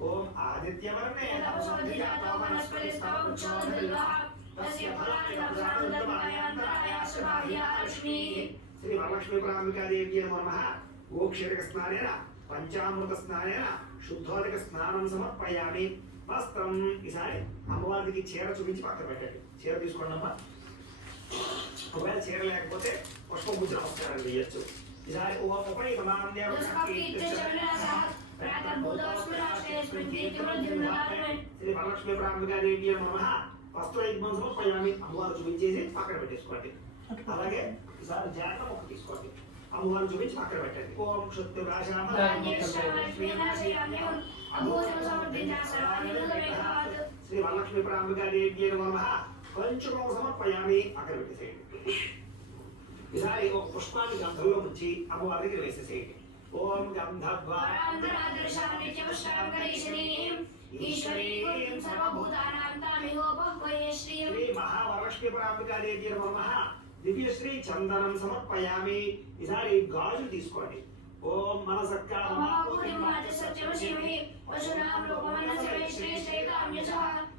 ఓం ఆదిత్యవర్ణే తపసోధిజాతో వనస్పతిస్తవ పుచ్చోధరివః తస్య ఫలాని తపసానుత్తమాయాంతరాయాస్య బాహ్యాలక్ష్మీః. శ్రీ వరలక్ష్మీ పరాంబికాదేవ్యై నమః. గోక్షీరక స్నానేన పంచామృత స్నానేన శుద్ధోదక స్నానం సమర్పయామి. వస్త్రం. ఈసారి అమ్మవారికి చీర చూపించి పక్కన పెట్టండి. చీర తీసుకోండి అమ్మా. ఒకవేళ చీర లేకపోతే పుష్పభూజ నమస్కారం చేయొచ్చు. ఈసారి ఓం ఉపనీతమాం శ్రీ వరలక్ష్మీ పరాంబికాదేవ్యై నమః. వస్త్రయుగ్మం సమర్పయామి. అమ్మవారు చూపించేసి పక్కన పెట్టేసుకోండి. అలాగే ఈసారి జాతకం ఒక తీసుకోండి. అమ్మవారు చూపించి పక్కన పెట్టండి. ఓం శుద్ధ భాషామ శ్రీ వరలక్ష్మీ పరాంబికాదేవ్యై నమః. పంచకం సమర్పయామి. అక్కడ పెట్టేసేయండి. ఈసారి ఒక పుష్పాన్ని గంధంలో ముంచి అమ్మవారి దగ్గర వేసేసేయండి. ఓం శ్రీ మహావరలక్ష్మీ పరాంబికాదేవ్యై నమః. దివ్యశ్రీ చందనం సమర్పయామి. ఈసారి గాజులు తీసుకోండి. ఓం మనసక్కా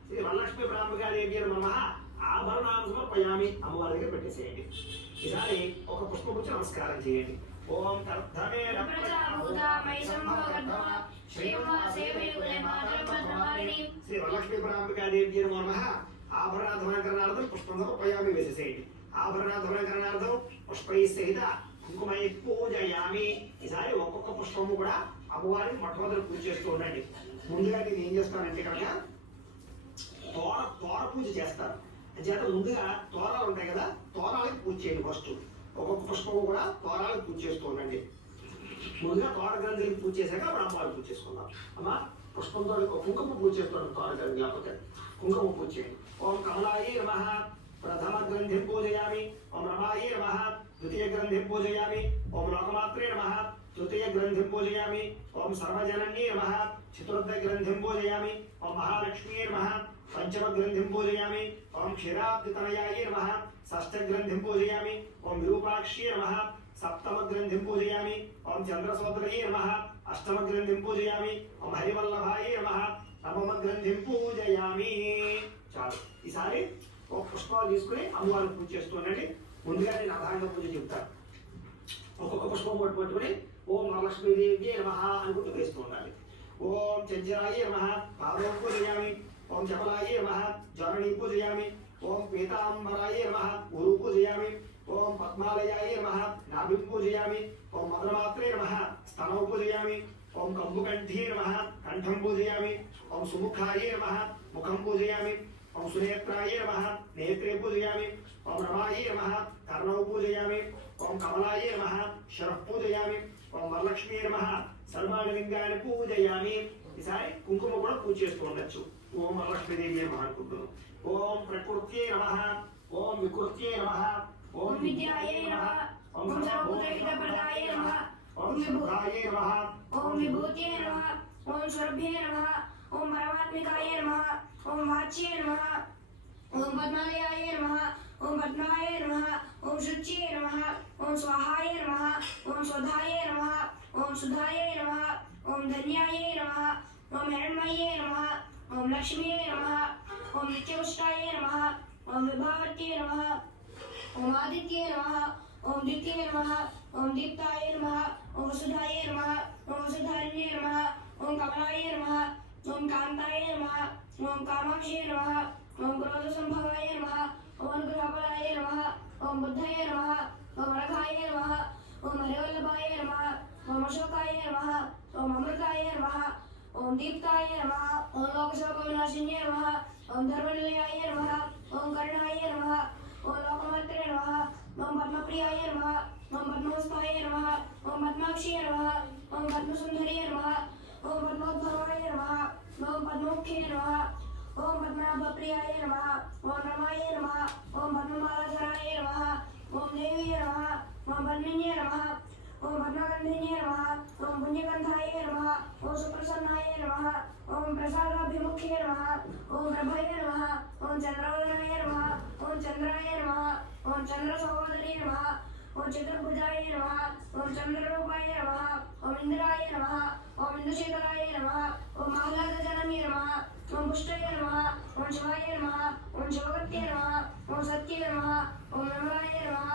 శ్రీ వరలక్ష్మీ పరాంబికాదేవ్యై నమః. ఆభరణాలు సమర్పయామి. అమ్మవారి దగ్గర పెట్టేసేయండి. ఈసారి ఒక పుష్పగుచ్చ నమస్కారం చేయండి. ఓం శ్రీ వరలక్ష్మీ పరాంబికాదేవ్యై నమః. ఆభరణాధమనకరణార్థం పుష్పం సమర్పయామి. వేసేసేయండి. ఆభరణాధమనకరణార్థం పుష్పై సహిత కుంకుమై పూజయామి. ఈసారి ఒక్కొక్క పుష్పము కూడా అమ్మవారికి మొట్టమొదటి పూజ చేస్తూ ఉండండి. ముందుగా నేను ఏం చేస్తానంటే కనుక తోర పూజ చేస్తాను. చేత ముందుగా తోరాలు ఉంటాయి కదా, తోరాలకి పూజ చేయండి. ఫస్ట్ ఒక్కొక్క పుష్పము కూడా తోరాలకు పూజ చేస్తూ ఉండండి. ముందుగా తోర గ్రంథులకి పూజ చేశాక అప్పుడు అమ్మవారికి పూజ చేసుకుందాం. అమ్మ పుష్పంతో కుంకుమ పూజ చేస్తాను. తోర గ్రంథి లేకపోతే కుంకుమ పూజ చేయండి. ఓం కమలాయే నమః. ప్రథమ గ్రంథిం పూజయామి. ఓం రమాయే నమః. ద్వితీయ గ్రంథిం పూజయామి. ఓం లోకమాత్రే నమః. తృతీయ గ్రంథిం పూజయామి. ఓం సర్వజనన్యే నమః. చతుర్థ గ్రంథిం పూజయామి. ఓం మహాలక్ష్మ్యే నమః. పంచమ గ్రంథిం పూజయామి. ఓం క్షీరాబ్దితనయాయే నమః. షష్ఠ గ్రంథిం పూజయామి. ఓం విరూపాక్ష్యే నమః. సప్తమ గ్రంథిం పూజయామి. ఓం చంద్రసోదరయే నమః. అష్టమ గ్రంథిం పూజయామి. ఓం హరివల్లభాయే నమః. నవమ గ్రంథిం పూజయామి. చాలు. ఈసారి ఒక పుష్పాలు తీసుకుని అమ్మవారికి పూజ చేస్తూ ఉండండి. ముందుగా నేను అధాంగ పూజ చెప్తాను. ఒక్కొక్క పుష్పం పట్టుకుని ఓం వరలక్ష్మీదేవ్యై నమః అనుకుంటూ వేస్తూ ఉండాలి. ఓం చంచలాయే నమః. పాదం పూజయామి. ఓం చపలాయే నమః. జననీ పూజయామి. ఓం పీతాంబరాయే నమః. గురు పూజయామి. ఓం పద్మాలయాయే నమః. నాభిం పూజయామి. ఓం మధురమాత్రే నమః. స్తనౌ పూజయామి. ఓం కంబుకంఠే నమః. కంఠం పూజయామి. ఓం సుముఖాయే నమః. ముఖం పూజయామి. ఓం సునేత్రాయే నమః. నేత్రే పూజయామి. ఓం రమాయే నమః. కర్ణౌ పూజయామి. ఓం కమలాయే నమః. శరః పూజయామి. ఓం వరలక్ష్మీ నమః. సర్వాణి లింగాన్ని పూజయామి. ఈసారి కుంకుమ కూడా పూజ చేస్తూ ఉండొచ్చు. ఓం వరలక్ష్మీదేవి నమః అనుకుంటున్నాం. ఓం ప్రకృత్యే నమః. ఓం వికృత్యే నమః. ఓం విద్యాయే నమః. ఓం సర్వభూతహితప్రదాయే నమః. ఓం శుభాయే నమః. ఓం విభూత్యే నమః. ఓం స్వర్భ్యే నమః. ఓం పరమాత్మికాయే నమః. ఓం వాచ్యే నమః. ఓం పద్మాలయాయే నమః. ఓం పద్మాయే నమః. ఓం శుచ్యే నమః. ఓం స్వాహాయే నమః. ఓం స్వధాయే నమః. ఓం సుధాయే నమః. ఓం ధన్యాయే నమః. ఓం హిరణ్మయే నమః. ఓం లక్ష్మీయే నమః. ఓం నిత్యపుష్టాయే నమః. ఓం విభావత్యే నమః. ఓం ఆదిత్యే నమః. ఓం దిత్యే నమః. ఓం దీప్తాయే నమః. ఓం వసుధాయే నమః. ఓం వసుధారిణ్యే నమః. ఓం కమలాయే నమః. ఓం కాంతాయే నమః. ఓం కామాక్షే నమః. ఓం క్రోధసంభవాయ నమః. ఓం అనుగ్రహఫలాయ నమః. ఓం బుద్ధయే నమః. ఓం రఘాయ నమః. ఓం హరివల్లభాయ నమః ఓం అశోకాయ నమః ఓం అమృతాయ నమః ఓం దీప్తాయ నమః ఓం లోకశోక వినాశిన్యే నమః ఓం ధర్మనిలయాయ నమః ఓం కరుణాయ నమః ఓం లోకమాత్రే నమః ఓం పద్మప్రియాయ నమః ఓం పద్మహస్తాయ నమః ఓం పద్మాక్షియ నమః ఓం పద్మసుందరియ నమః ఓం పద్మోద్భవాయ నమః ఓం పద్మముఖ్యే నమః ఓం పద్మనాభప్రియాయ నమః ఓం రమాయ నమః ఓం పద్మమాలాధరాయ నమః ఓం దేవీయ నమః ఓం పద్మిన్యే నమః ఓం పద్మగంధిన్యే నమః ఓం పుణ్యగంధాయ నమః ఓం సుప్రసన్నాయ నమః ఓం ప్రసాదాభిముఖ్యే నమః ఓం ప్రభయ నమః ఓం చంద్రవదనాయ నమః ఓం చంద్రాయ నమః ఓం చంద్రసహోదరీ నమః ఓం చతుర్భుజాయ నమః ఓం చంద్రరూపాయ నమః ఓం ఇంద్రాయ నమః ఓం ఇందుశీతలాయ నమః ఓం ఆహ్లాదజనమే నమః ఓం పుష్టాయ నమః ఓం శివాయ నమః ఓం శివగత్యే నమః ఓం సత్యే నమః ఓం విమలాయ నమః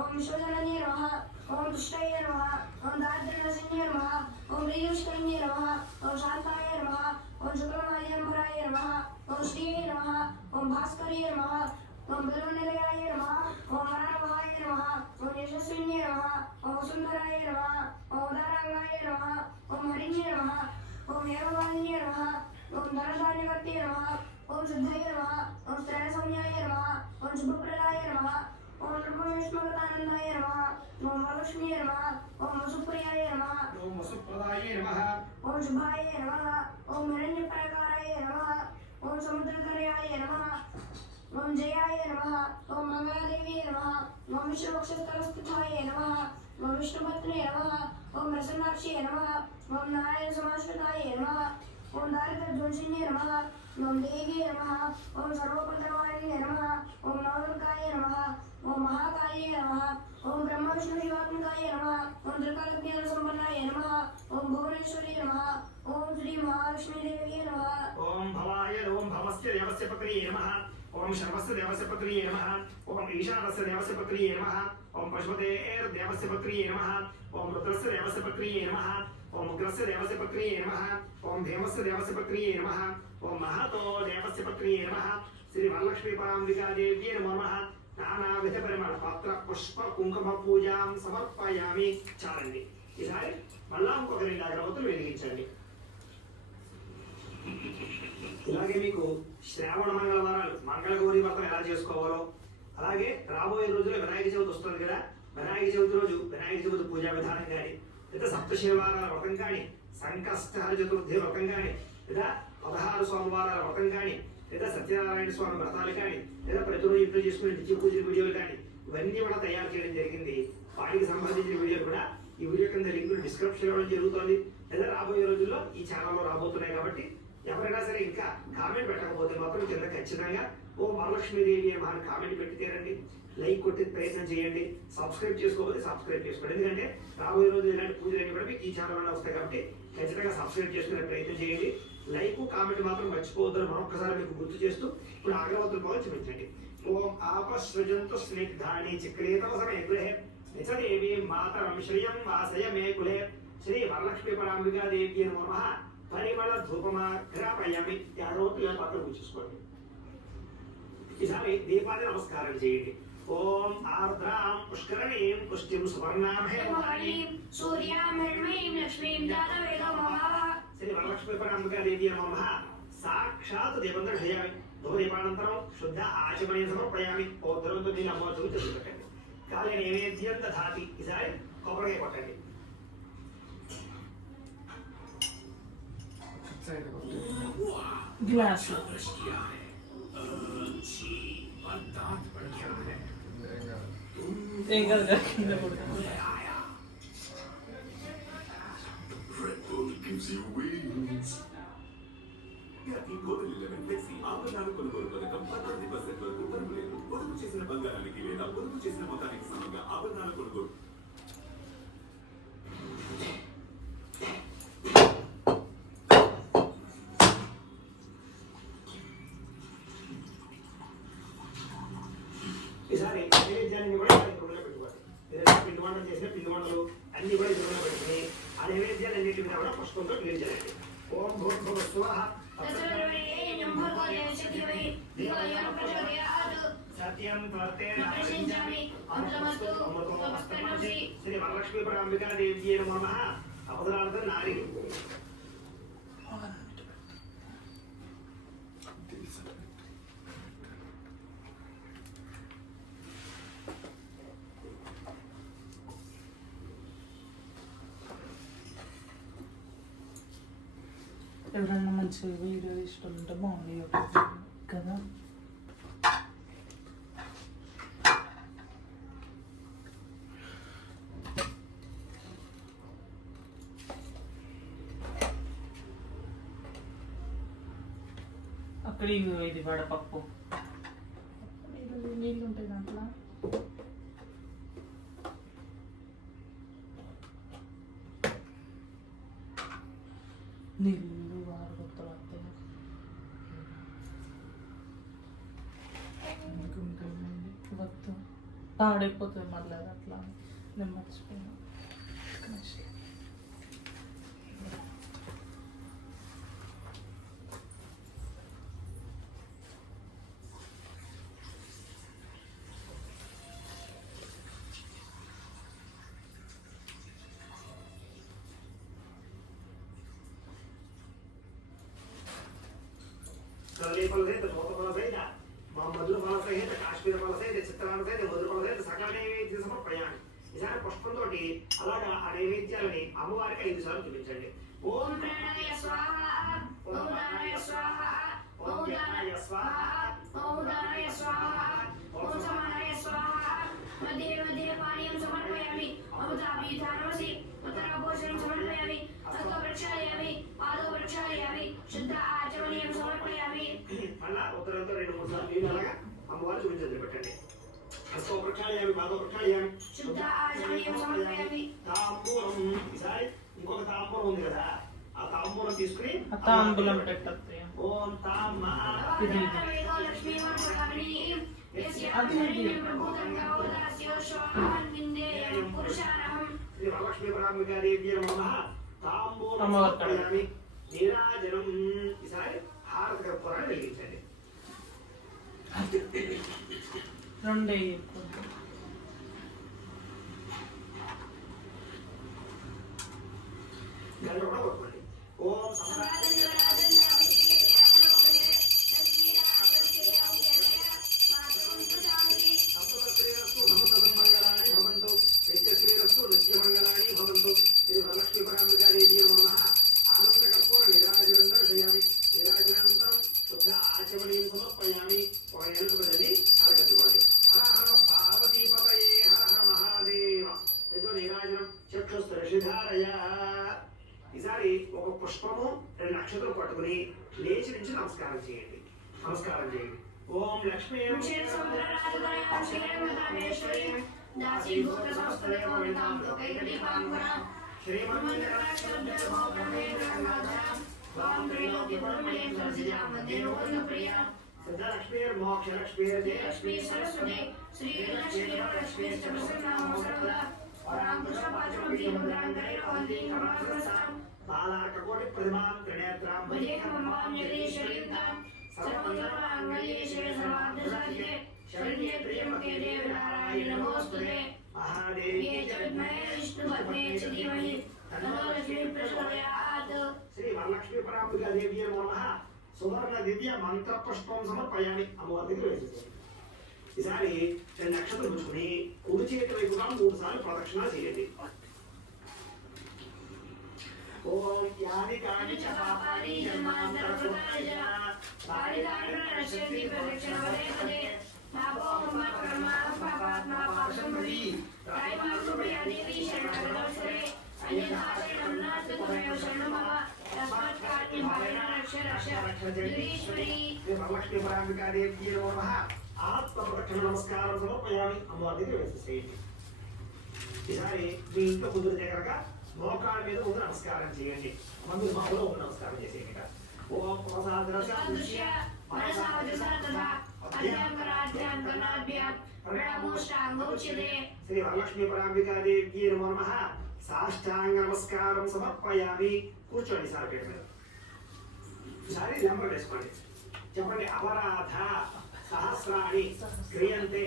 ఓం విశ్వజననే నమః ఓం తుష్టాయ నమః ఓం దారిద్ర్యనాశిన్యే నమః ఓం ప్రియుష్కరణ్యే నమః ఓం శాంతాయ నమః ఓం శుక్లమాల్యాంబరాయ నమః ఓం శ్రీయే నమః ఓం భాస్కర్యే నమః ఓం బలవనిలయాయ నమః ఓం వరానవాయ నమః ఓం యశస్విన్యే నమః ఓం వసుంధరాయ నమః ఓం ఉదారాంగాయ నమః ఓం హరిణ్యే నమః ఓం ఏకవాహిన్యే నమః ఓం ధనధాన్యవర్తే నమః ఓం సిద్ధయ నమః ఓం శ్రేయసౌమ్యాయ నమః ఓం శుభప్రదాయ నమః ఓం నృపవిష్ణువతానందాయ నమః ఓం వరలక్ష్మీయ నమః ఓం వసుప్రియాయ నమః ఓం వసుప్రదాయ నమః ఓం శుభాయ నమః ఓం హిరణ్యప్రాకారాయ నమః ఓం సముద్రకరయాయ నమః ఓం జయాయ నమః ఓం మంగళాదేవి నమః ఓం విష్ణువక్షస్థలస్థితాయ నమః ఓం విష్ణుపత్నే నమః ఓం ప్రసన్నాక్షి నమః ఓం నారాయణ సమాశ్రితాయ నమః ఓం దారిద్ర్యధ్వంసిన్యే నమః ఓం దేవి నమః ఓం సర్వపంచవాణిన్యే నమః ఓం నవదుర్గాయ నమః ఓం మహాకాళ్యే నమః ఓం బ్రహ్మ విష్ణు శివాత్మకాయ నమః ఓం త్రికాలజ్ఞాన సంపన్నాయ నమః ఓం భువనేశ్వరి నమః ఓం శ్రీ మహాలక్ష్మీదేవి నమః ఓం భవాయ ఓం భవస్య దేవస్య పత్రియే నమః ఓం శర్వస్య దేవస్య పత్రియే నమః ఓం ఈశానస్య దేవస్య పత్రియే నమః ఓం పశుపతేర్ దేవస్య పత్రియే నమః ఓం రుద్రస్య దేవస్య పత్రియే నమః ఓం ఉగ్రస్య దేవస్య పత్రియే నమః ఓం భీమస్య దేవస్య పత్రియే నమః ఓం మహతో దేవస్య పత్రియే నమః శ్రీ వరలక్ష్మీ పరాంబికా దేవ్యే నమో నమః నానావిధ పరిమళ పాత్ర పుష్ప కుంకుమ పూజాం సమర్పయామి. చాలండి. ఈసారి మళ్ళా ఇంకొక 2 అగరబత్తులు వెలిగించండి. ఇలాగే మీకు శ్రావణ మంగళవారాలు మంగళగౌరి వ్రతం ఎలా చేసుకోవాలో, అలాగే రాబోయే రోజుల్లో వినాయక చవితి వస్తుంది కదా, వినాయక చవితి రోజు వినాయక చవితి పూజా విధానం కానీ, లేదా సప్తశనివారాల వ్రతం కానీ, సంకష్టహర చతుర్థి వ్రతం కానీ, లేదా 16 సోమవారాల వ్రతం కానీ, లేదా సత్యనారాయణ స్వామి వ్రతాలు కానీ, లేదా ప్రతిరోజు ఇంట్లో చేసుకునే నిత్య పూజ వీడియోలు కానీ, ఇవన్నీ కూడా తయారు చేయడం జరిగింది. వాటికి సంబంధించిన వీడియోలు కూడా ఈ వీడియో కింద లింకులు డిస్క్రిప్షన్ ఇవ్వడం జరుగుతుంది. లేదా రాబోయే రోజుల్లో ఈ ఛానల్లో రాబోతున్నాయి కాబట్టి ఎవరైనా సరే ఇంకా కామెంట్ పెట్టకపోతే మాత్రం కింద ఖచ్చితంగా ఓం వరలక్ష్మీదేవి అని కామెంట్ పెట్టి తీరండి. లైక్ కొట్టి ప్రయత్నం చేయండి. సబ్స్క్రైబ్ చేసుకోకపోతే సబ్స్క్రైబ్ చేసుకోండి. ఎందుకంటే రాబోయే రోజు ఇలాంటి పూజలన్నీ కూడా మీకు ఈ ఛానల్లో వస్తాయి కాబట్టి ఖచ్చితంగా సబ్స్క్రైబ్ చేసుకునే ప్రయత్నం చేయండి. లైక్ కామెంట్ మాత్రం మర్చిపోవద్దని మరొకసారి మీకు గుర్తు చేస్తూ ఇప్పుడు అగరవత్తుల పొగ చూపించండి. ఓం ఆపసృజంతు స్నిగ్ధాని చక్రేతవ సమయ గృహే నిచదేవి మాతరం శ్రియం వాసయ మే కులే శ్రీ వరలక్ష్మీ పరాంబికా దేవి నమః. పరిమళ ధూపమాగ్రాపయామి. అగరవత్తులు పక్కన కూర్చోసుకోండి. ఈసారి దీపాన్ని నమస్కారం చేయండి. ఓం ఆర్ద్రాం పుష్కరణీం పుష్టిం సువర్ణాం హేమవాణీం సూర్యాం హిరణ్మయీం లక్ష్మీం జాతవేదో మహా. శ్రీ వరలక్ష్మీ పరాంబికా దేవి నమః. సాక్షాత్ దీపం దర్శయామి. ధూపదీపానంతరం శుద్ధ ఆచమనీయం సమర్పయామి. ఓద్రంతో దీని అమ్మోత్సవం చదువుపెట్టండి. కాళీ నైవేద్యం దధాతి. ఈసారి కొబ్బరికాయ కొట్టండి. గ్లాస్ ఏం కాదు కింద పడుతుంది. Red Bull gives you wings. Gold 11 Flexi ఆభరణాలు కొనుగోలు పథకం 18% వరకు కొనుగోలు. పొదుపు చేసిన బంగారానికి లేదా పొదుపు చేసిన మొత్తానికి సమంగా ఆభరణాల కొనుగోలు. ఈసారి నైవేద్యాన్ని కూడా ఇందులో పెట్టుకోవాలి. ఏదైనా పిండి వంటలు చేసిన పిండి వంటలు అన్ని కూడా ఇందులో పెట్టుకుని ఆ నైవేద్యాలు అన్నింటి మీద కూడా పుష్పంతో క్లీన్ చేయండి. ఓం భూర్భువస్సువః సత్యం త్వరితం త్వర్తేన ప్రశంసామి అమృతమస్తు స్వస్తిర్నమసి శ్రీ వరలక్ష్మీ పరాంబికా దేవ్యై నమః అవతారార్థం నారి ఎవరన్నా మంచి వీడియో ఇష్టం బాగుంది కదా. అక్కడ ఇది వడపప్పు నీళ్ళు ఉంటాయి దాంట్లో. నీళ్ళు వారగొత్తలు వస్తాయి. వద్దు పాడైపోతుంది మళ్ళీ అట్లా. నేను మర్చిపోయాను. कदली फल सहित धोत फल सहित मधुर फल सहित काश्मीर फल सहित చిత్రాల సహిత మధుర ఫల సహిత సకల నైవేద్య సమర్పయామి. ఈసారి పుష్పంతో అలాగా ఆ నైవేద్యాలని అమ్మవారికి 5 సార్లు చూపించండి. ఓం ప్రణాయ స్వాహ ఓం దానాయ స్వాహ ఓం దానాయ స్వాహ ఓం దానాయ స్వాహ ఓం సమానాయ స్వాహ మధ్య మధ్య పానీయం సమర్పయామి అమృతాభిధానమసి ఉత్తరాభోషణం సమర్పయామి హస్తో ప్రక్షాళయామి పాదో ప్రక్షాళయామి శుద్ధ ఆచమనీయం సమర్పయామి. మళ్ళా ఉత్తరంతో 2-3 సార్లు నీళ్ళు అలాగా అమ్మవారు చూపించండి పెట్టండి. హస్తో ప్రక్షాళయామి పాదో ప్రక్షాళయామి శుద్ధ ఆచమనీయం సమర్పయామి. తాంబూలం ఈసారి ఇంకొక తాంబూలం ఉంది కదా ఆ తాంబూలం తీసుకుని తాంబూలం పెట్టద్దు. ఓం తాం మహా ఇది శ్రీ వరలక్ష్మీ పరాంబికా దేవి నమః తాంబూలం అమ్మవారు సమర్పయామి. నీరాజనం ఈసారి హారతి కర్పూరాన్ని వెలిగించండి. రెండే గంట కూడా కొట్టుకోండి. ఓం సమ్రాట్ సంపదశ్రీరస్తు సమస్తసన్మంగళాని భవంతు నిత్యశ్రీరస్తు నిత్యమంగళాని భవంతు. శ్రీ వరలక్ష్మీ పరాంబికా దేవి నమః ఆనంద కర్పూర నీరాజనం దర్శయామి. నీరాజనానంతరం శుద్ధ ఆచమనీయం సమర్పయామి. ఒక నెలకు బదిలి అరగద్దుకోండి. హర హర పార్వతీపతయే హర హర మహాదేవ. యజో నీరాజనం చక్షుస్పర్శిధారయ. ఈసారి ఒక పుష్పము 2 నక్షత్రాలు పట్టుకుని లేచి నుంచి నమస్కారం చేయండి. నమస్కారం చేయండి. ఓం లక్ష్మీ లక్ష్మీర్మోక్ష లక్ష్మీర్దే లక్ష్మీ సరస్వతి శ్రీ లక్ష్మీ లక్ష్మీ బాలార్కకోటి ప్రతిమాం త్రినేత్రాం శరణ్యే ప్రియమకే దేవి నారాయణి నమోస్తుతే. మహాదేవి శ్రీ వరలక్ష్మీ పరాంబికా దేవి నమః సువర్ణ దివ్య మంత్ర పుష్పం సమర్పయామి. అమ్మవారి దగ్గర వేసేసేయండి. ఈసారి 2 నక్షత్రాలు పుచ్చుకుని కుడి చేతి వైపుగా 3 సార్లు ప్రదక్షిణ చేయండి. ఓం యాని కాని చ పాపాని జన్మాంతరకృతాని చ పారిదాని నశ్యంతి ప్రదక్షిణ వదే వదే పాపం కర్మ పాపాత్మ పాపసంపది త్రైమాకృపయా దేవి శరణాగతవత్సరే అన్యథా శరణం నాస్తి త్వమేవ శరణం మమ తస్మాత్ కారుణ్యభావేన రక్ష రక్ష జగదీశ్వరి. శ్రీ వరలక్ష్మీ పరాంబికా దేవి నమః ఆత్మ ప్రదక్షిణ నమస్కారం సమర్పయామి. అమ్మవారి దగ్గర వేసేసేయండి. ఈసారి మీ ఇంట్లో కుదిరితే కనుక మోకాళ్ళ మీద ముందు నమస్కారం చేయండి. మందు మామూలు ముందు నమస్కారం చేసేయండి. ఓం ప్రసాదరస్య శ్రీ వరలక్ష్మీ పరాంబికా దేవి నమః సాష్టాంగ నమస్కారం సమర్పయామి. కూర్చోండి సార్ పీఠ మీద. ఈసారి నెంబర్ వేసుకోండి. చెప్పండి. అపరాధ సహస్ర సహస్రాణి క్రియంతే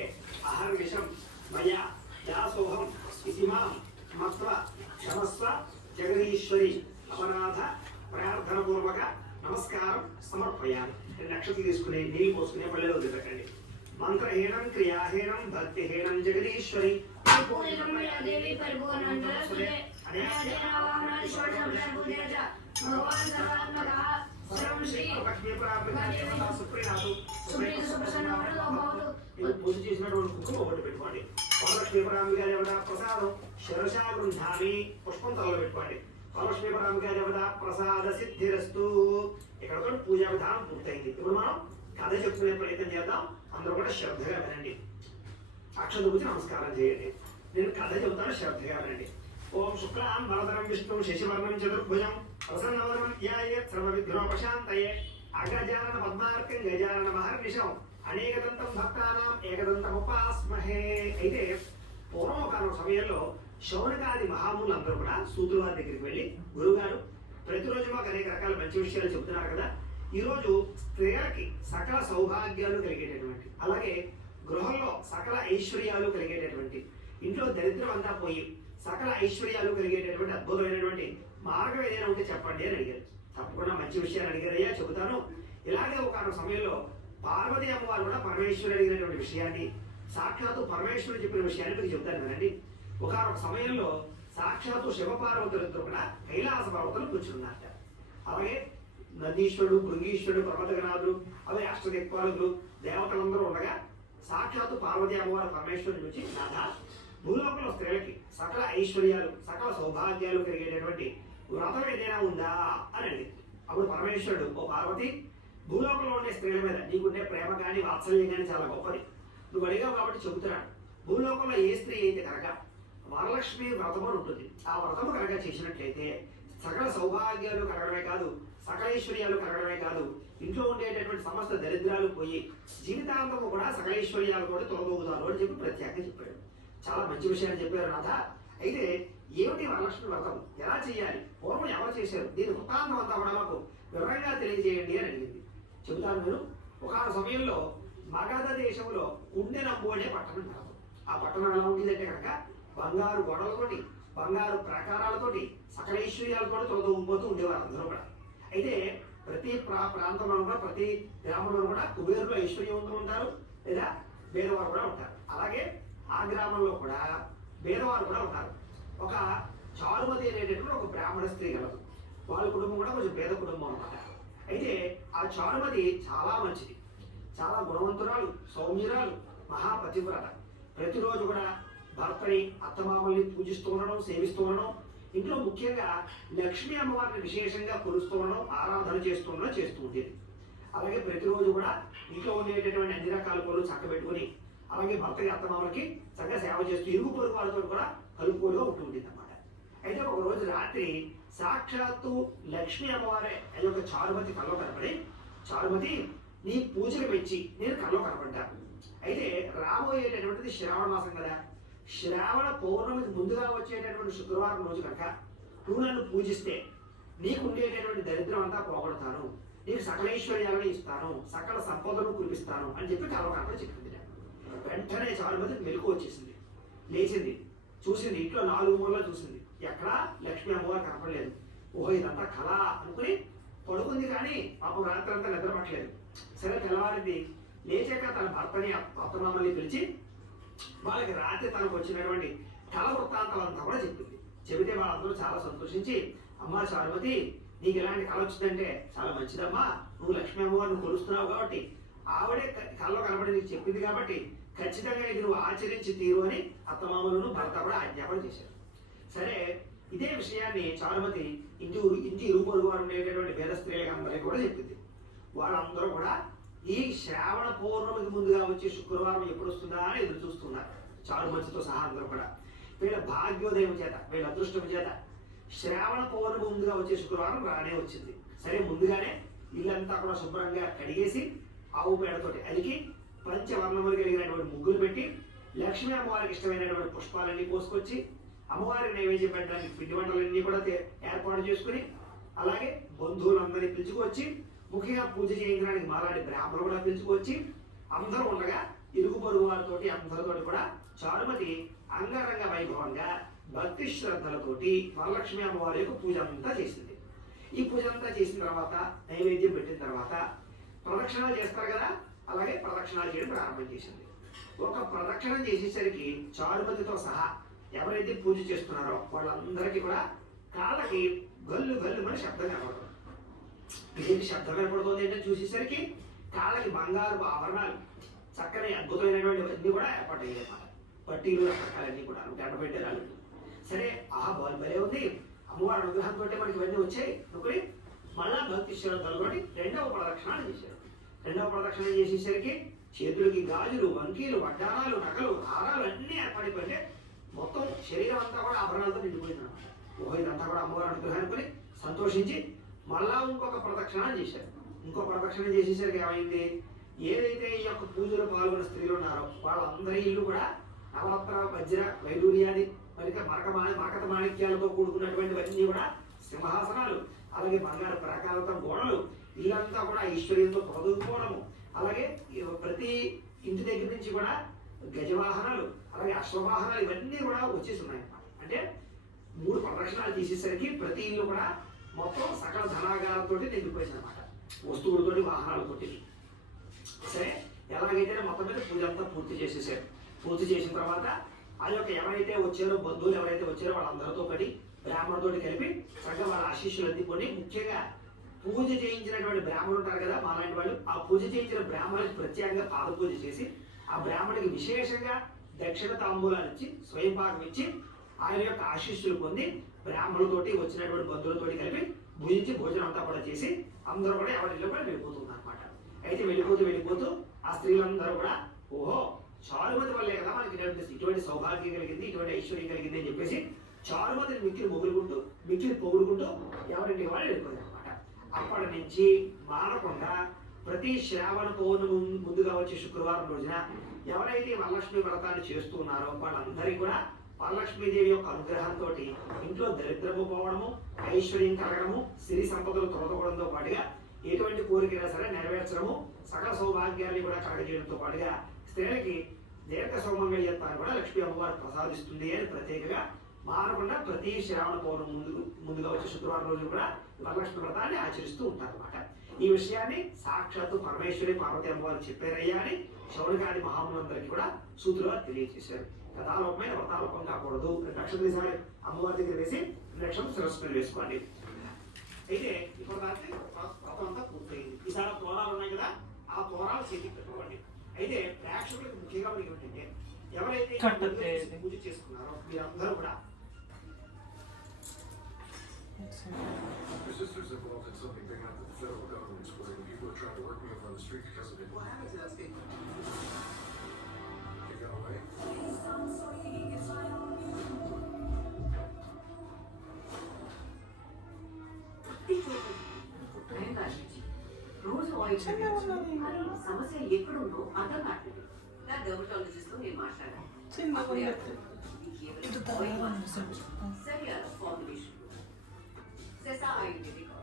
అహర్నిశం మయా దాసోహం ఇతిమాం మత్వ క్షమస్వ జగదీశ్వరి అపరాధ ప్రార్థనపూర్వక నమస్కారం సమర్పయామి. నక్షత్రం తీసుకుని నీళ్ళు పోసుకునే పళ్ళలో వదిలిపెట్టండి. మంత్రహీనం క్రియాహీనం భక్తిహీనం జగదీశ్వరి పూజితం మయా దేవి పరిపూర్ణంతరస్తుతే అనాదేన వాహనాది షోడశోపచార పూజేచ భగవాన్ సర్వాత్మకః సర్వం శ్రీ సుప్రీత సుప్రసన్నవరదో భవతు. పూజ చేసినటువంటి కుంకుమ ఒకటి పెట్టుకోండి. పరలక్ష్మీపరాంబికా దేవత ప్రసాదం శిరసా గృహామి పుష్పం తలలో పెట్టుకోండి. పరలక్ష్మీపరాంబికా దేవత ప్రసాద సిద్ధిరస్తు. ఇక్కడ పూజా విధానం పూర్తయింది. ఇప్పుడు మనం కథ చెప్పుకునే ప్రయత్నం చేద్దాం. అందరూ కూడా శ్రద్ధగా వినండి. అక్షత గురించి నమస్కారం చేయండి. నేను కథ చెబుతాను, శ్రద్ధగా వినండి. ఓం శుక్లాం వరదరం విష్ణుం శశివర్ణం చతుర్భుజం ప్రసన్నవదనం ధ్యాయేత్ సర్వవిఘ్నోపశాంతయే అగ్రజానన పద్మార్కం గజానన మహర్నిశం అనేకదంతం భక్తానాం ఏకదంతముపాస్మహే. అయితే పూర్వం కాలం సమయంలో శౌనకాది మహాములు అందరూ కూడా సూతుల వారి దగ్గరికి వెళ్ళి, గురువుగారు ప్రతిరోజు మాకు అనేక రకాల మంచి విషయాలు చెబుతున్నారు కదా, ఈరోజు స్త్రీలకి సకల సౌభాగ్యాలు కలిగేటటువంటి, అలాగే గృహంలో సకల ఐశ్వర్యాలు కలిగేటటువంటి, ఇంట్లో దరిద్రం అంతా పోయి సకల ఐశ్వర్యాలు కలిగేటటువంటి అద్భుతమైనటువంటి మార్గం ఏదైనా ఉంటే చెప్పండి అని అడిగారు. తప్పకుండా మంచి విషయాన్ని అడిగారయ్యా, చెబుతాను. ఇలాగే ఒక సమయంలో పార్వతీ అమ్మవారు కూడా పరమేశ్వరుడు అడిగినటువంటి విషయాన్ని, సాక్షాత్తు పరమేశ్వరుడు చెప్పిన విషయాన్ని మీకు చెబుతాను కదండి. ఒక సమయంలో సాక్షాత్తు శివపార్వతులిద్దరూ కూడా కైలాస పర్వతం కూర్చున్నారట. అలాగే నందీశ్వరుడు, భృంగీశ్వరుడు, పర్వతగనాథుడు, అలాగే అష్టదిక్పాలకులు, దేవతలందరూ ఉండగా సాక్షాత్తు పార్వతీ అమ్మవారు పరమేశ్వరుని నుంచి నాథ, భూలోకంలో స్త్రీలకి సకల ఐశ్వర్యాలు సకల సౌభాగ్యాలు కలిగేటటువంటి వ్రతం ఏదైనా ఉందా అని అడిగింది. అప్పుడు పరమేశ్వరుడు, ఓ పార్వతి, భూలోకంలో ఉండే స్త్రీల మీద నీకుండే ప్రేమ కానీ వాత్సల్యం కానీ చాలా గొప్పది. నువ్వు అడిగావు కాబట్టి చెబుతున్నాను. భూలోకంలో ఏ స్త్రీ అయితే కనుక వరలక్ష్మి వ్రతం అని ఉంటుంది, ఆ వ్రతము కనుక చేసినట్లయితే సకల సౌభాగ్యాలు కలగడమే కాదు, సకల ఐశ్వర్యాలు కలగడమే కాదు, ఇంట్లో ఉండేటటువంటి సమస్త దరిద్రాలు పోయి జీవితాంతము కూడా సకల ఐశ్వర్యాలు కూడా తొలగవుతారు అని చెప్పి ప్రత్యేకంగా చెప్పాడు. చాలా మంచి విషయాన్ని చెప్పారు నాథ. అయితే ఏమిటి వరలక్ష్మి వ్రతం, ఎలా చేయాలి, పూర్వం ఎవరు చేశారు, దీని వృత్తాంతం అంతా కూడా మాకు వివరంగా తెలియజేయండి అని అడిగింది. చెబుతాను నేను. ఒక సమయంలో మగధ దేశంలో కుండెనంబు అనే పట్టణం కాదు. ఆ పట్టణం ఎలా ఉండేదంటే కనుక బంగారు గోడలతోటి, బంగారు ప్రాకారాలతోటి, సకల ఐశ్వర్యాలతో తొలగిపోతూ ఉండేవారు అందరూ కూడా. అయితే ప్రతి ప్రాంతంలో కూడా, ప్రతి గ్రామంలో కూడా కుబేరులు ఐశ్వర్యవంతులు ఉంటారు, లేదా పేదవారు కూడా ఉంటారు. అలాగే ఆ గ్రామంలో కూడా పేదవారు కూడా ఉంటారు. ఒక చారుమతి అనేటటువంటి ఒక బ్రాహ్మణ స్త్రీ కలదు. వాళ్ళ కుటుంబం కూడా కొంచెం పేద కుటుంబం అన్నమాట. అయితే ఆ చారుమతి చాలా మంచిది, చాలా గుణవంతురాలు, సౌమ్యురాలు, మహాపతివ్రత. ప్రతిరోజు కూడా భర్తని, అత్తమామల్ని పూజిస్తూ ఉండడం, సేవిస్తూ ఉండడం, ఇంట్లో ముఖ్యంగా లక్ష్మీ అమ్మవారిని విశేషంగా కొలుస్తూ ఉండడం, ఆరాధన చేస్తూ ఉండడం చేస్తూ ఉండేది. అలాగే ప్రతిరోజు కూడా ఇంట్లో ఉండేటటువంటి అన్ని రకాల పనులు చక్కబెట్టుకుని, అలాగే భర్తకి, అత్తమామలకి చక్కగా సేవ చేస్తూ ఇరుగు పొరుగు వాళ్ళతో కూడా కలుపుకోలుగా ఉంటూ ఉండేది అన్నమాట. అయితే ఒక రోజు రాత్రి సాక్షాత్తు లక్ష్మీ అమ్మవారే అది ఒక చారుమతి కల్లో కనపడి, చారుమతి, నీ పూజలు పెంచి నేను కల్లో కనపడ్డాను. అయితే రాబోయేటటువంటిది శ్రావణ మాసం కదా, శ్రావణ పౌర్ణమికి ముందుగా వచ్చేటటువంటి శుక్రవారం రోజు కనుక నువ్వు నన్ను పూజిస్తే నీకు ఉండేటటువంటి దరిద్రం అంతా పోగొడతాను, నీకు సకల ఐశ్వర్యాలను ఇస్తాను, సకల సంపదను కురిపిస్తాను అని చెప్పి కల్లో కనపడి చెప్పింది. వెంటనే చారుమతికి మెలకు వచ్చేసింది. లేచింది, చూసింది, ఇంట్లో 4 మూలలో చూసింది, ఎక్కడా లక్ష్మీ అమ్మవారు కనపడలేదు. ఓహో ఇదంతా కళ అనుకుని పడుకుంది. కానీ పాపం రాత్రి అంతా నిద్రపట్టలేదు. సరే తెల్లవారింది. లేచాక తన భర్తని, అత్తమామల్ని పిలిచి వాళ్ళకి రాత్రి తనకు వచ్చినటువంటి కళ వృత్తాంతాలంతా కూడా చెప్పింది. చెబితే వాళ్ళందరూ చాలా సంతోషించి, అమ్మా చారుమతి, నీకు ఇలాంటి కళ వచ్చిందంటే చాలా మంచిదమ్మా, నువ్వు లక్ష్మీ అమ్మవారిని కొలుస్తున్నావు కాబట్టి, ఆవిడే కళలో కనబడి నీకు చెప్పింది కాబట్టి ఖచ్చితంగా ఇది నువ్వు ఆచరించి తీరు అని అత్తమామలను భర్త కూడా ఆజ్ఞాపన చేశారు. సరే ఇదే విషయాన్ని చారుమతి ఇంటి ఇరుగు పొరుగు వారు ఉండేటటువంటి వేద స్త్రీలకు అందరికీ కూడా చెప్పింది. వాళ్ళందరూ కూడా ఈ శ్రావణ పౌర్ణమికి ముందుగా వచ్చే శుక్రవారం ఎప్పుడు వస్తుందా అని ఎదురు చూస్తున్నారు. చారుమతితో సహా అందరూ కూడా వీళ్ళ భాగ్యోదయం చేత, వీళ్ళ అదృష్టం చేత శ్రావణ పౌర్ణమి ముందుగా వచ్చే శుక్రవారం రానే వచ్చింది. సరే ముందుగానే ఇల్లంతా కూడా శుభ్రంగా కడిగేసి ఆవు పేడతోటి అలికి పంచవర్ణములు కలిగినటువంటి ముగ్గులు పెట్టి లక్ష్మీ అమ్మవారికి ఇష్టమైనటువంటి పుష్పాలన్నీ కోసుకొచ్చి అమ్మవారికి నైవేద్యం పెట్టడానికి పిండి వంటలన్నీ కూడా ఏర్పాటు చేసుకుని, అలాగే బంధువులందరినీ పిలుచుకొచ్చి, ముఖ్యంగా పూజ చేయించడానికి మాలాంటి బ్రాహ్మణులు కూడా పిలుచుకొచ్చి అందరూ ఉండగా ఇరుగు పొరుగు వారితోటి అందరితోటి కూడా చారుమతి అంగరంగ వైభవంగా భక్తి శ్రద్ధలతోటి వరలక్ష్మి అమ్మవారి యొక్క పూజ అంతా చేసింది. ఈ పూజ అంతా చేసిన తర్వాత నైవేద్యం పెట్టిన తర్వాత ప్రదక్షిణాలు చేస్తారు కదా, అలాగే ప్రదక్షిణాలు చేయడం ప్రారంభం చేసింది. ఒక ప్రదక్షిణం చేసేసరికి చారుమతితో సహా ఎవరైతే పూజ చేస్తున్నారో వాళ్ళందరికీ కూడా కాళ్ళకి గల్లు గల్లు అని శబ్దం కనపడుతుంది. ఇదేంటి శబ్దం కనపడుతుంది ఏంటంటే చూసేసరికి కాళ్ళకి బంగారు ఆభరణాలు చక్కని అద్భుతమైనటువంటి అన్నీ కూడా ఏర్పడ్డాయి అన్నమాట. పట్టీలు రకరకాలన్నీ కూడా గంట పెట్టారు. సరే బాల్ భలే ఉంది, అమ్మవారి అనుగ్రహంతో మనకి ఇవన్నీ వచ్చాయి అనుకుని మళ్ళా భక్తి శ్రద్ధలతోటి రెండవ ప్రదక్షిణ చేశారు. రెండవ ప్రదక్షిణ చేసేసరికి చేతులకి గాజులు, వంకీలు, వడ్డానాలు, నగలు, హారాలు అన్నీ ఏర్పడిపోయి మొత్తం శరీరం అంతా కూడా ఆభరణాలతో నిండిపోయింది అనమాట. ఓహో ఇదంతా కూడా అమ్మవారి అనుగ్రహం అనుకుని సంతోషించి మళ్ళా ఇంకొక ప్రదక్షిణ చేశారు. ఇంకో ప్రదక్షిణ చేసేసరికి ఏమైంది, ఏదైతే ఈ యొక్క పూజలో పాల్గొన్న స్త్రీలు ఉన్నారో వాళ్ళందరి ఇల్లు కూడా నవరత్న వజ్ర వైడూర్యాది మరకత మాణిక్యాలతో కూడుకున్నటువంటివన్నీ కూడా సింహాసనాలు, అలాగే బంగారు ప్రకాలతో గోడలు, ఇల్లంతా కూడా ఐశ్వర్యంతో పొదదుకోవడము, అలాగే ప్రతి ఇంటి దగ్గర నుంచి కూడా గజవాహనాలు, అలాగే అశ్వవాహనాలు ఇవన్నీ కూడా వచ్చేసి ఉన్నాయి అన్నమాట. అంటే 3 ప్రదక్షిణాలు చేసేసరికి ప్రతి ఇల్లు కూడా మొత్తం సకల ధనాగాలతో నిండిపోయింది అనమాట, వస్తువులతోటి వాహనాలతోటి. సరే ఎలాగైతే మొత్తం మీద పూజ అంతా పూర్తి చేసేసారు. పూర్తి చేసిన తర్వాత ఆ యొక్క ఎవరైతే వచ్చారో బంధువులు ఎవరైతే వచ్చారో వాళ్ళందరితో పడి బ్రాహ్మణులతోటి కలిపి చక్కగా వాళ్ళ ఆశీస్సులు అందుకొని ముఖ్యంగా పూజ చేయించినటువంటి బ్రాహ్మణులు ఉంటారు కదా మాలాంటి వాళ్ళు, ఆ పూజ చేయించిన బ్రాహ్మణులకు ప్రత్యేకంగా పాద పూజ చేసి ఆ బ్రాహ్మణుడికి విశేషంగా దక్షిణ తాంబూలాలు ఇచ్చి స్వయం పాకం ఇచ్చి ఆయన యొక్క ఆశీస్సులు పొంది బ్రాహ్మణులతోటి వచ్చినటువంటి బంధువులతోటి కలిపి భుజించి భోజనం అంతా కూడా చేసి అందరూ కూడా ఎవరిలో కూడా వెళ్ళిపోతుంది అనమాట. అయితే వెళ్ళిపోతూ ఆ స్త్రీలందరూ కూడా ఓహో చారుమతి వల్లే కదా మనకి ఇటువంటి సౌభాగ్యం కలిగింది, ఇటువంటి ఐశ్వర్యం కలిగింది అని చెప్పేసి చారుమతిని మిక్కిలి పొగుడుకుంటూ ఎవరింటికి వాళ్ళు వెళ్ళిపోయారు అనమాట. అప్పటి నుంచి మానకుండా ప్రతి శ్రావణ పౌర్ణమి ముందుగా వచ్చే శుక్రవారం రోజున ఎవరైతే వరలక్ష్మి వ్రతాన్ని చేస్తున్నారో వాళ్ళందరికీ కూడా వరలక్ష్మీదేవి యొక్క అనుగ్రహంతో ఇంట్లో దరిద్రము పోవడము, ఐశ్వర్యం కలగడము, సిరి సంపదలు తొలగడంతో పాటుగా ఎటువంటి కోరికైనా సరే నెరవేర్చడము, సకల సౌభాగ్యాన్ని కూడా కలగజేయడంతో పాటుగా స్త్రీలకి దీర్ఘ సౌమంగళ్యత్వాన్ని కూడా లక్ష్మీ అమ్మవారు ప్రసాదిస్తుంది అని ప్రత్యేకంగా మానకుండా ప్రతి శ్రావణ పౌర్ణమి ముందుగా వచ్చే శుక్రవారం రోజు కూడా వరలక్ష్మి వ్రతాన్ని ఆచరిస్తూ ఉంటారు అన్నమాట. ఈ విషయాన్ని సాక్షాత్తు పరమేశ్వరి పార్వతి అమ్మవారు చెప్పారయ్యా అని శౌనకాది మహాములందరికీ కూడా సూతులుగా తెలియజేశారు. కథాలోపమైన వ్రతాలోపం కాకూడదు. నక్షత్రం ఈసారి అమ్మవారి దగ్గర వేసి నక్షత్రం శిరస్సులు వేసుకోండి. అయితే ఇప్పుడు దానికి వ్రతం అంతా పూర్తయింది. ఈసారి తోరాలు ఉన్నాయి కదా, ఆ తోరాలు చేతికి పెట్టుకోండి. అయితే ప్రేక్షకులకు ముఖ్యంగా మనకి ఏమిటంటే ఎవరైతే పూజ చేసుకున్నారో మీరందరూ కూడా My sister's involved in something big enough that the federal government's worried. People are trying to work me over on the street because of it. What happened to that statement? They got away? Time కాదు, రోజు oil అది సమస్య ఎక్కడుందో అర్థం కావట్లేదు. నా dermatologist తో నేను మాట్లాడాను. అప్పుడే సరియాల ఫార్ములేషన్ సెసా ఆయుర్వేదిక్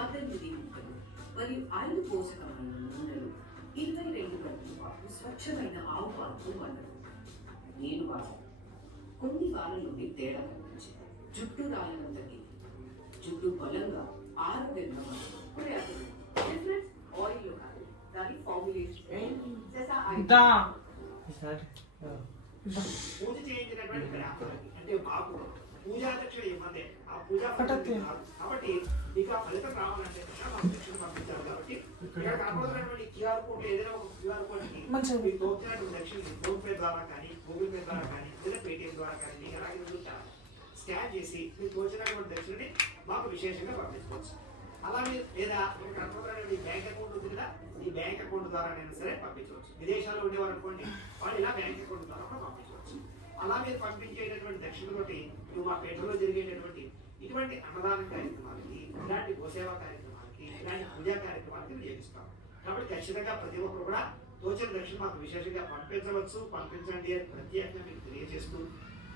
18 ముక్కలు మరియు 5 పోషకమైన నూనెలు 22 గంటల పాటు స్వచ్ఛమైన ఆవు పాలతో వండరు. నేను వాడాను. కొన్ని వారాల్లోనే తేడా కనిపించింది. జుట్టు రాలినంత జుట్టు బలంగా ఆరోగ్యంగా ఇప్పుడే అసలు డిఫరెన్స్ ఆయిల్ లో కాదు, దాని ఫార్ములేషన్ సెసా పూజ చేయించినటువంటి బ్రాహ్మణులకి అంటే మాకు పూజాధ్యక్షుడు ఇవ్వండి, ఆ పూజా పద్ధతి కాదు. కాబట్టి ఇక ఫలితం రావాలంటే మాకు దక్షిణ పంపించారు. కాబట్టి ఇక్కడ కనపడుతున్నటువంటి క్యూఆర్ కోడ్ ఏదైనా ఒక క్యూఆర్ కోడ్ కి మీకు తోచినటువంటి దక్షిణ ఫోన్ పే ద్వారా కానీ, గూగుల్ పే ద్వారా కానీ, లేదా పేటిఎం ద్వారా కానీ మీకు అలాగే స్కాన్ చేసి మీకు తోచినటువంటి దక్షిణని మాకు విశేషంగా పంపించవచ్చు. అలాగే లేదా మీకు కనపడుతున్నటువంటి బ్యాంక్ అకౌంట్ ఉంది కదా, ఈ బ్యాంక్ అకౌంట్ ద్వారా సరే పంపించవచ్చు. విదేశాల్లో ఉండేవారు అనుకోండి, వాళ్ళు ఇలా బ్యాంక్ అకౌంట్ ద్వారా కూడా పంపించవచ్చు. అలా మీరు పంపించేటటువంటి దక్షిణతోటి నువ్వు మా పేటలో జరిగేటటువంటి ఇటువంటి అన్నదాన కార్యక్రమాలకి, ఇలాంటి గోసేవా కార్యక్రమాలకి, ఇలాంటి పూజా కార్యక్రమాలకి వినియోగిస్తాం. కాబట్టి ఖచ్చితంగా ప్రతి ఒక్కరు కూడా తోచిన దక్షిణ మాకు విశేషంగా పంపించవచ్చు, పంపించండి అని ప్రత్యేకంగా మీకు తెలియజేస్తూ,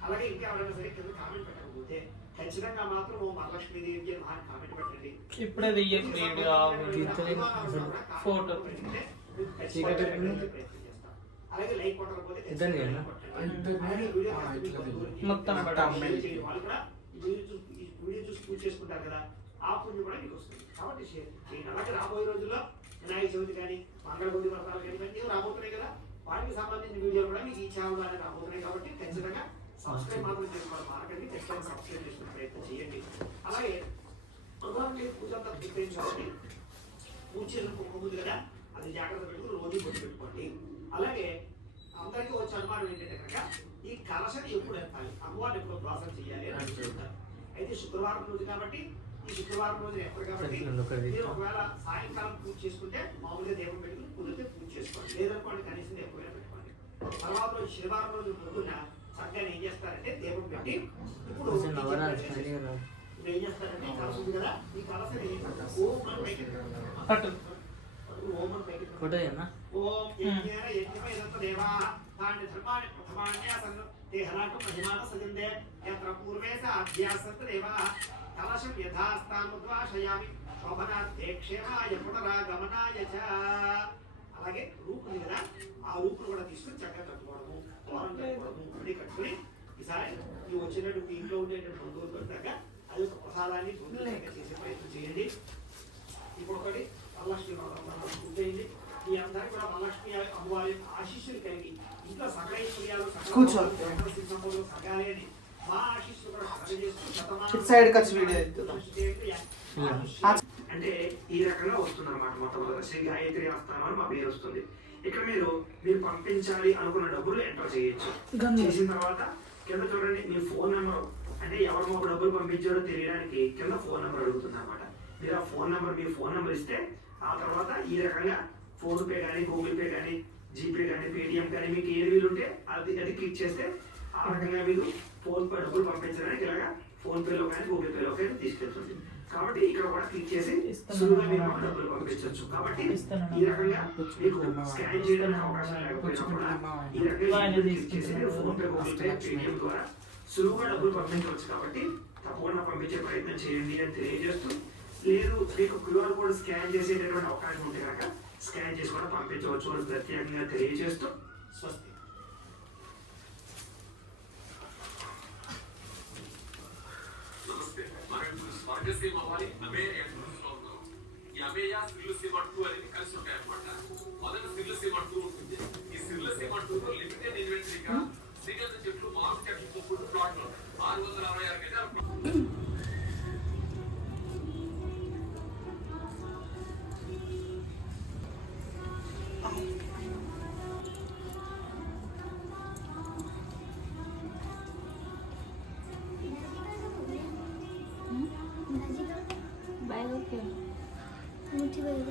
అలాగే ఇంకా ఎవరైనా సరే కింద కామెంట్ పెట్టకపోతే ఖచ్చితంగా మాత్రం వరలక్ష్మీదేవి అని కామెంట్ పెట్టండి. ఇప్పుడే ఫోటో మీకు ఖచ్చితంగా ప్రయత్నం చేస్తాం. అలాగే లైక్ కొట్టకపోతే ఇద్దరిని ఖచ్చితంగా చేయాలా? కొట్టండి. అలాగే వీడియో కాస్త మీకు కొంతవరకు మొత్తం షేర్ చేయండి. వాళ్ళు కూడా ఈ వీడియో చూసి పూజ చేసుకుంటారు కదా, ఆ పుణ్యం కూడా మీకు వస్తుంది. కాబట్టి షేర్ చేయండి. అలాగే రాబోయే రోజుల్లో వినాయక చవితి కానీ మంగళగౌరి వ్రతాలు కానీ ఇవన్నీ రాబోతున్నాయి కదా, వాటికి సంబంధించిన వీడియోలు కూడా మీకు ఈ ఛానల్ ద్వారా రాబోతున్నాయి. కాబట్టి ఖచ్చితంగా సబ్స్క్రైబ్ మాత్రం చేసుకోవాలి. మార్కెట్ని ఖచ్చితంగా సబ్స్క్రైబ్ చేసుకునే ప్రయత్నం చేయండి. అలాగే భగవాన్ పూజ అంతా పూర్తయించాలని పూజ చేసిన కుక్క ఉంది కదా, అది జాగ్రత్త పెట్టుకుని రోజు బొట్టు పెట్టుకోండి. అలాగే అందరికీ వచ్చే అనుమానం ఏంటంటే కనుక ఈ కలశని ఎప్పుడు ఎత్తాలి, అమ్మవారిని ఎప్పుడు ప్రాసన చేయాలి అని అడుగుతుంటారు. అయితే శుక్రవారం రోజు కాబట్టి ఈ శుక్రవారం రోజు ఎప్పుడు కాబట్టి మీరు ఒకవేళ సాయంకాలం పూజ చేసుకుంటే మామూలుగా దీపం పెట్టుకుని కుదిరితే పూజ చేసుకోండి. లేదనుకోండి కనీసం ఎప్పుడైనా పెట్టుకోండి. తర్వాత రోజు శనివారం రోజు పొద్దున్న చక్కగా ఏం చేస్తారంటే దీపం పెట్టి ఇప్పుడు ఏం చేస్తారంటే ఈ కలశ ఉంది కదా, ఈ కలశని ఓం అని పైకి పట్టు ఓం అని పైకి ఫోటో ఏనా ఓం యజ్ఞేన యజ్ఞమేదంత దేవాః తాని ధర్మాణి ప్రథమాన్యాసన్ ते हराकं महिमान सजन्ते यत्र पूर्वे स अध्यासन्त देवाः कलशं यथास्थानमुद्वाशयामि शोभनार्थे क्षेमाय पुनरागमनाय च అలాగే రూపుని కదా, ఆ రూపును కూడా తీసుకుని చక్కగా కట్టుకోవడము, తోరం కట్టుకోవడము, ముడి కట్టుకుని ఈసారి ఈ వచ్చినట్టు ఇంట్లో ఉండేటువంటి బంధువులతో దాకా అది ఒక ప్రసాదాన్ని బంధువులుగా చేసే ప్రయత్నం చేయండి. ఇప్పుడు ఒకటి వరలక్ష్మి పూర్తయింది. ఈ అందరూ కూడా వరలక్ష్మి అమ్మవారి ఆశీస్సులు కలిగి ఇంట్లో సకల ఐశ్వర్యాలు సగాలి అని మా ఆశీస్సులు కూడా కలగజేస్తూ అంటే ఈ రకంగా వస్తుంది అనమాట. మొట్టమొదటి శ్రీ గాయత్రి ఆస్థానం అని మా పేరు వస్తుంది. ఇక్కడ మీరు పంపించాలి అనుకున్న డబ్బులు ఎంటర్ చేయొచ్చు. చేసిన తర్వాత కింద చూడండి మీ ఫోన్ నెంబర్, అంటే ఎవరు మాకు డబ్బులు పంపించారో తెలియడానికి కింద ఫోన్ నెంబర్ అడుగుతుంది అనమాట. మీరు ఆ ఫోన్ నెంబర్ మీ ఫోన్ నెంబర్ ఇస్తే ఆ తర్వాత ఈ రకంగా ఫోన్ పే కానీ గూగుల్ పే కానీ జీపే కానీ పేటిఎం కానీ మీకు ఏది వీలు ఉంటే అది క్లిక్ చేస్తే ఆ రకంగా మీరు ఫోన్ పే డబ్బులు పంపించడానికి ఇలాగా ఫోన్ పేలో కానీ గూగుల్ పేలో కానీ తీసుకెళ్తుంది. కాబట్టి ఇక్కడ కూడా క్లిక్ చేసి సులువుగా మీరు డబ్బులు పంపించవచ్చు. కాబట్టి ఈ రకంగా మీకు స్కాన్ చేయడానికి అవకాశం లేకపోయినా కూడా ఈ రకంగా క్లిక్ చేసి మీరు phone pay Google pay Paytm ద్వారా సులువుగా డబ్బులు పంపించవచ్చు. కాబట్టి తప్పకుండా పంపించే ప్రయత్నం చేయండి అని తెలియజేస్తూ, లేదు మీకు క్యూఆర్ కోడ్ స్కాన్ చేసేటటువంటి అవకాశం ఉంటే కనుక స్కాన్ చేసి కూడా పంపించవచ్చు అని ప్రత్యేకంగా తెలియజేస్తూ స్వస్తి. నమస్తే. మనం స్వర్గసీమ వారి అమేయ టూర్స్లో ఉన్నాం. ఈ అమేయ సిర్లసీమ 2 అనేది కలిసి ఉంటాయి అన్నమాట. మొదట సిర్లసీమ 2 ఉంటుంది. ఈ సిర్లసీమ 2 లిమిటెడ్ ఇన్వెంటరీగా శ్రీగంధ చెట్లు, మామిడి చెట్లు, ఫుడ్ ప్లాట్లు 666 గజాల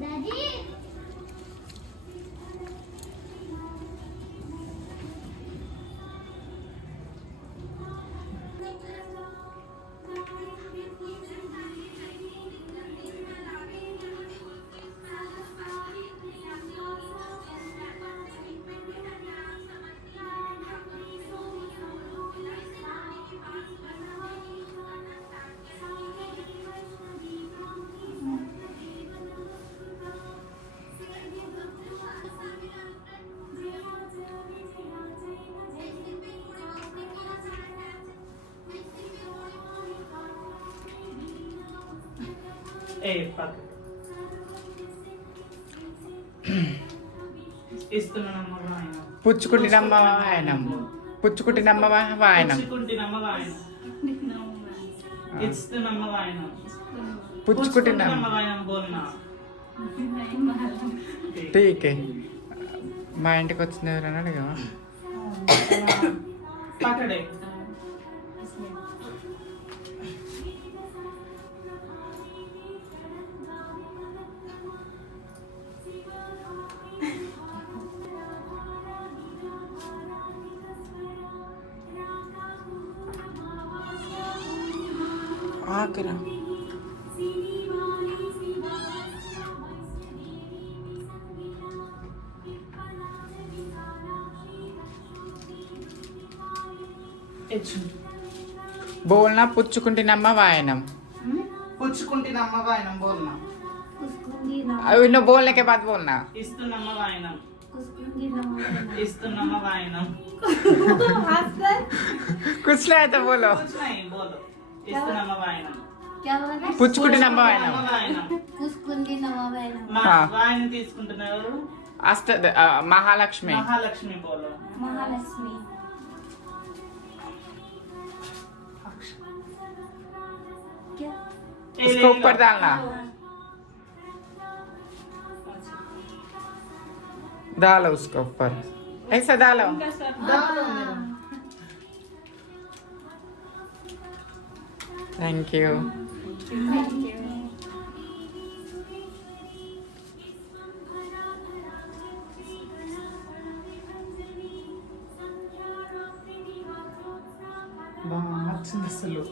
दादी ఏ పక్క ఇస్తున్నానమ్మ వాయనం, పుచ్చుకుంటినమ్మ వాయనం, పుచ్చుకుంటినమ్మ వాయనం, పుచ్చుకుంటినమ్మ వాయనం, ఇస్తున్నామ్మ వాయనం, పుచ్చుకుంటినమ్మ వాయనం బోల్నా. టీకే. మా ఇంటికి వచ్చింది ఎవరైనా అడిగావా? పక్కడే ఆకరా బోల్నా పుచ్చుకుంటినమ్మ వాయనం, పుచ్చుకుంటినమ్మ వాయనం బోల్నా. उसको भी नो बोलने के बाद बोलना ఇస్తున్నమ్మ వాయనం कुसकुंदी नमः ఇస్తున్నమ్మ వాయనం हाथ कर कुछ नहीं तो बोलो कुछ नहीं बोलो ఇస్తున్నమ్మ వాయనం क्या बोला था పుచ్చుకుంటే నమ్మ ఇస్తున్నమ్మ వాయనం कुसकुंदी नमः మా हाँ। వాయనం తీసుకుంటున్నారు अष्ट महालक्ष्मी మహాలక్ష్మి బోలో महालक्ष्मी क्या उसको ऊपर डालना डालो उसको ऊपर ऐसा डालो थैंक यू బాగా నచ్చింది అసలు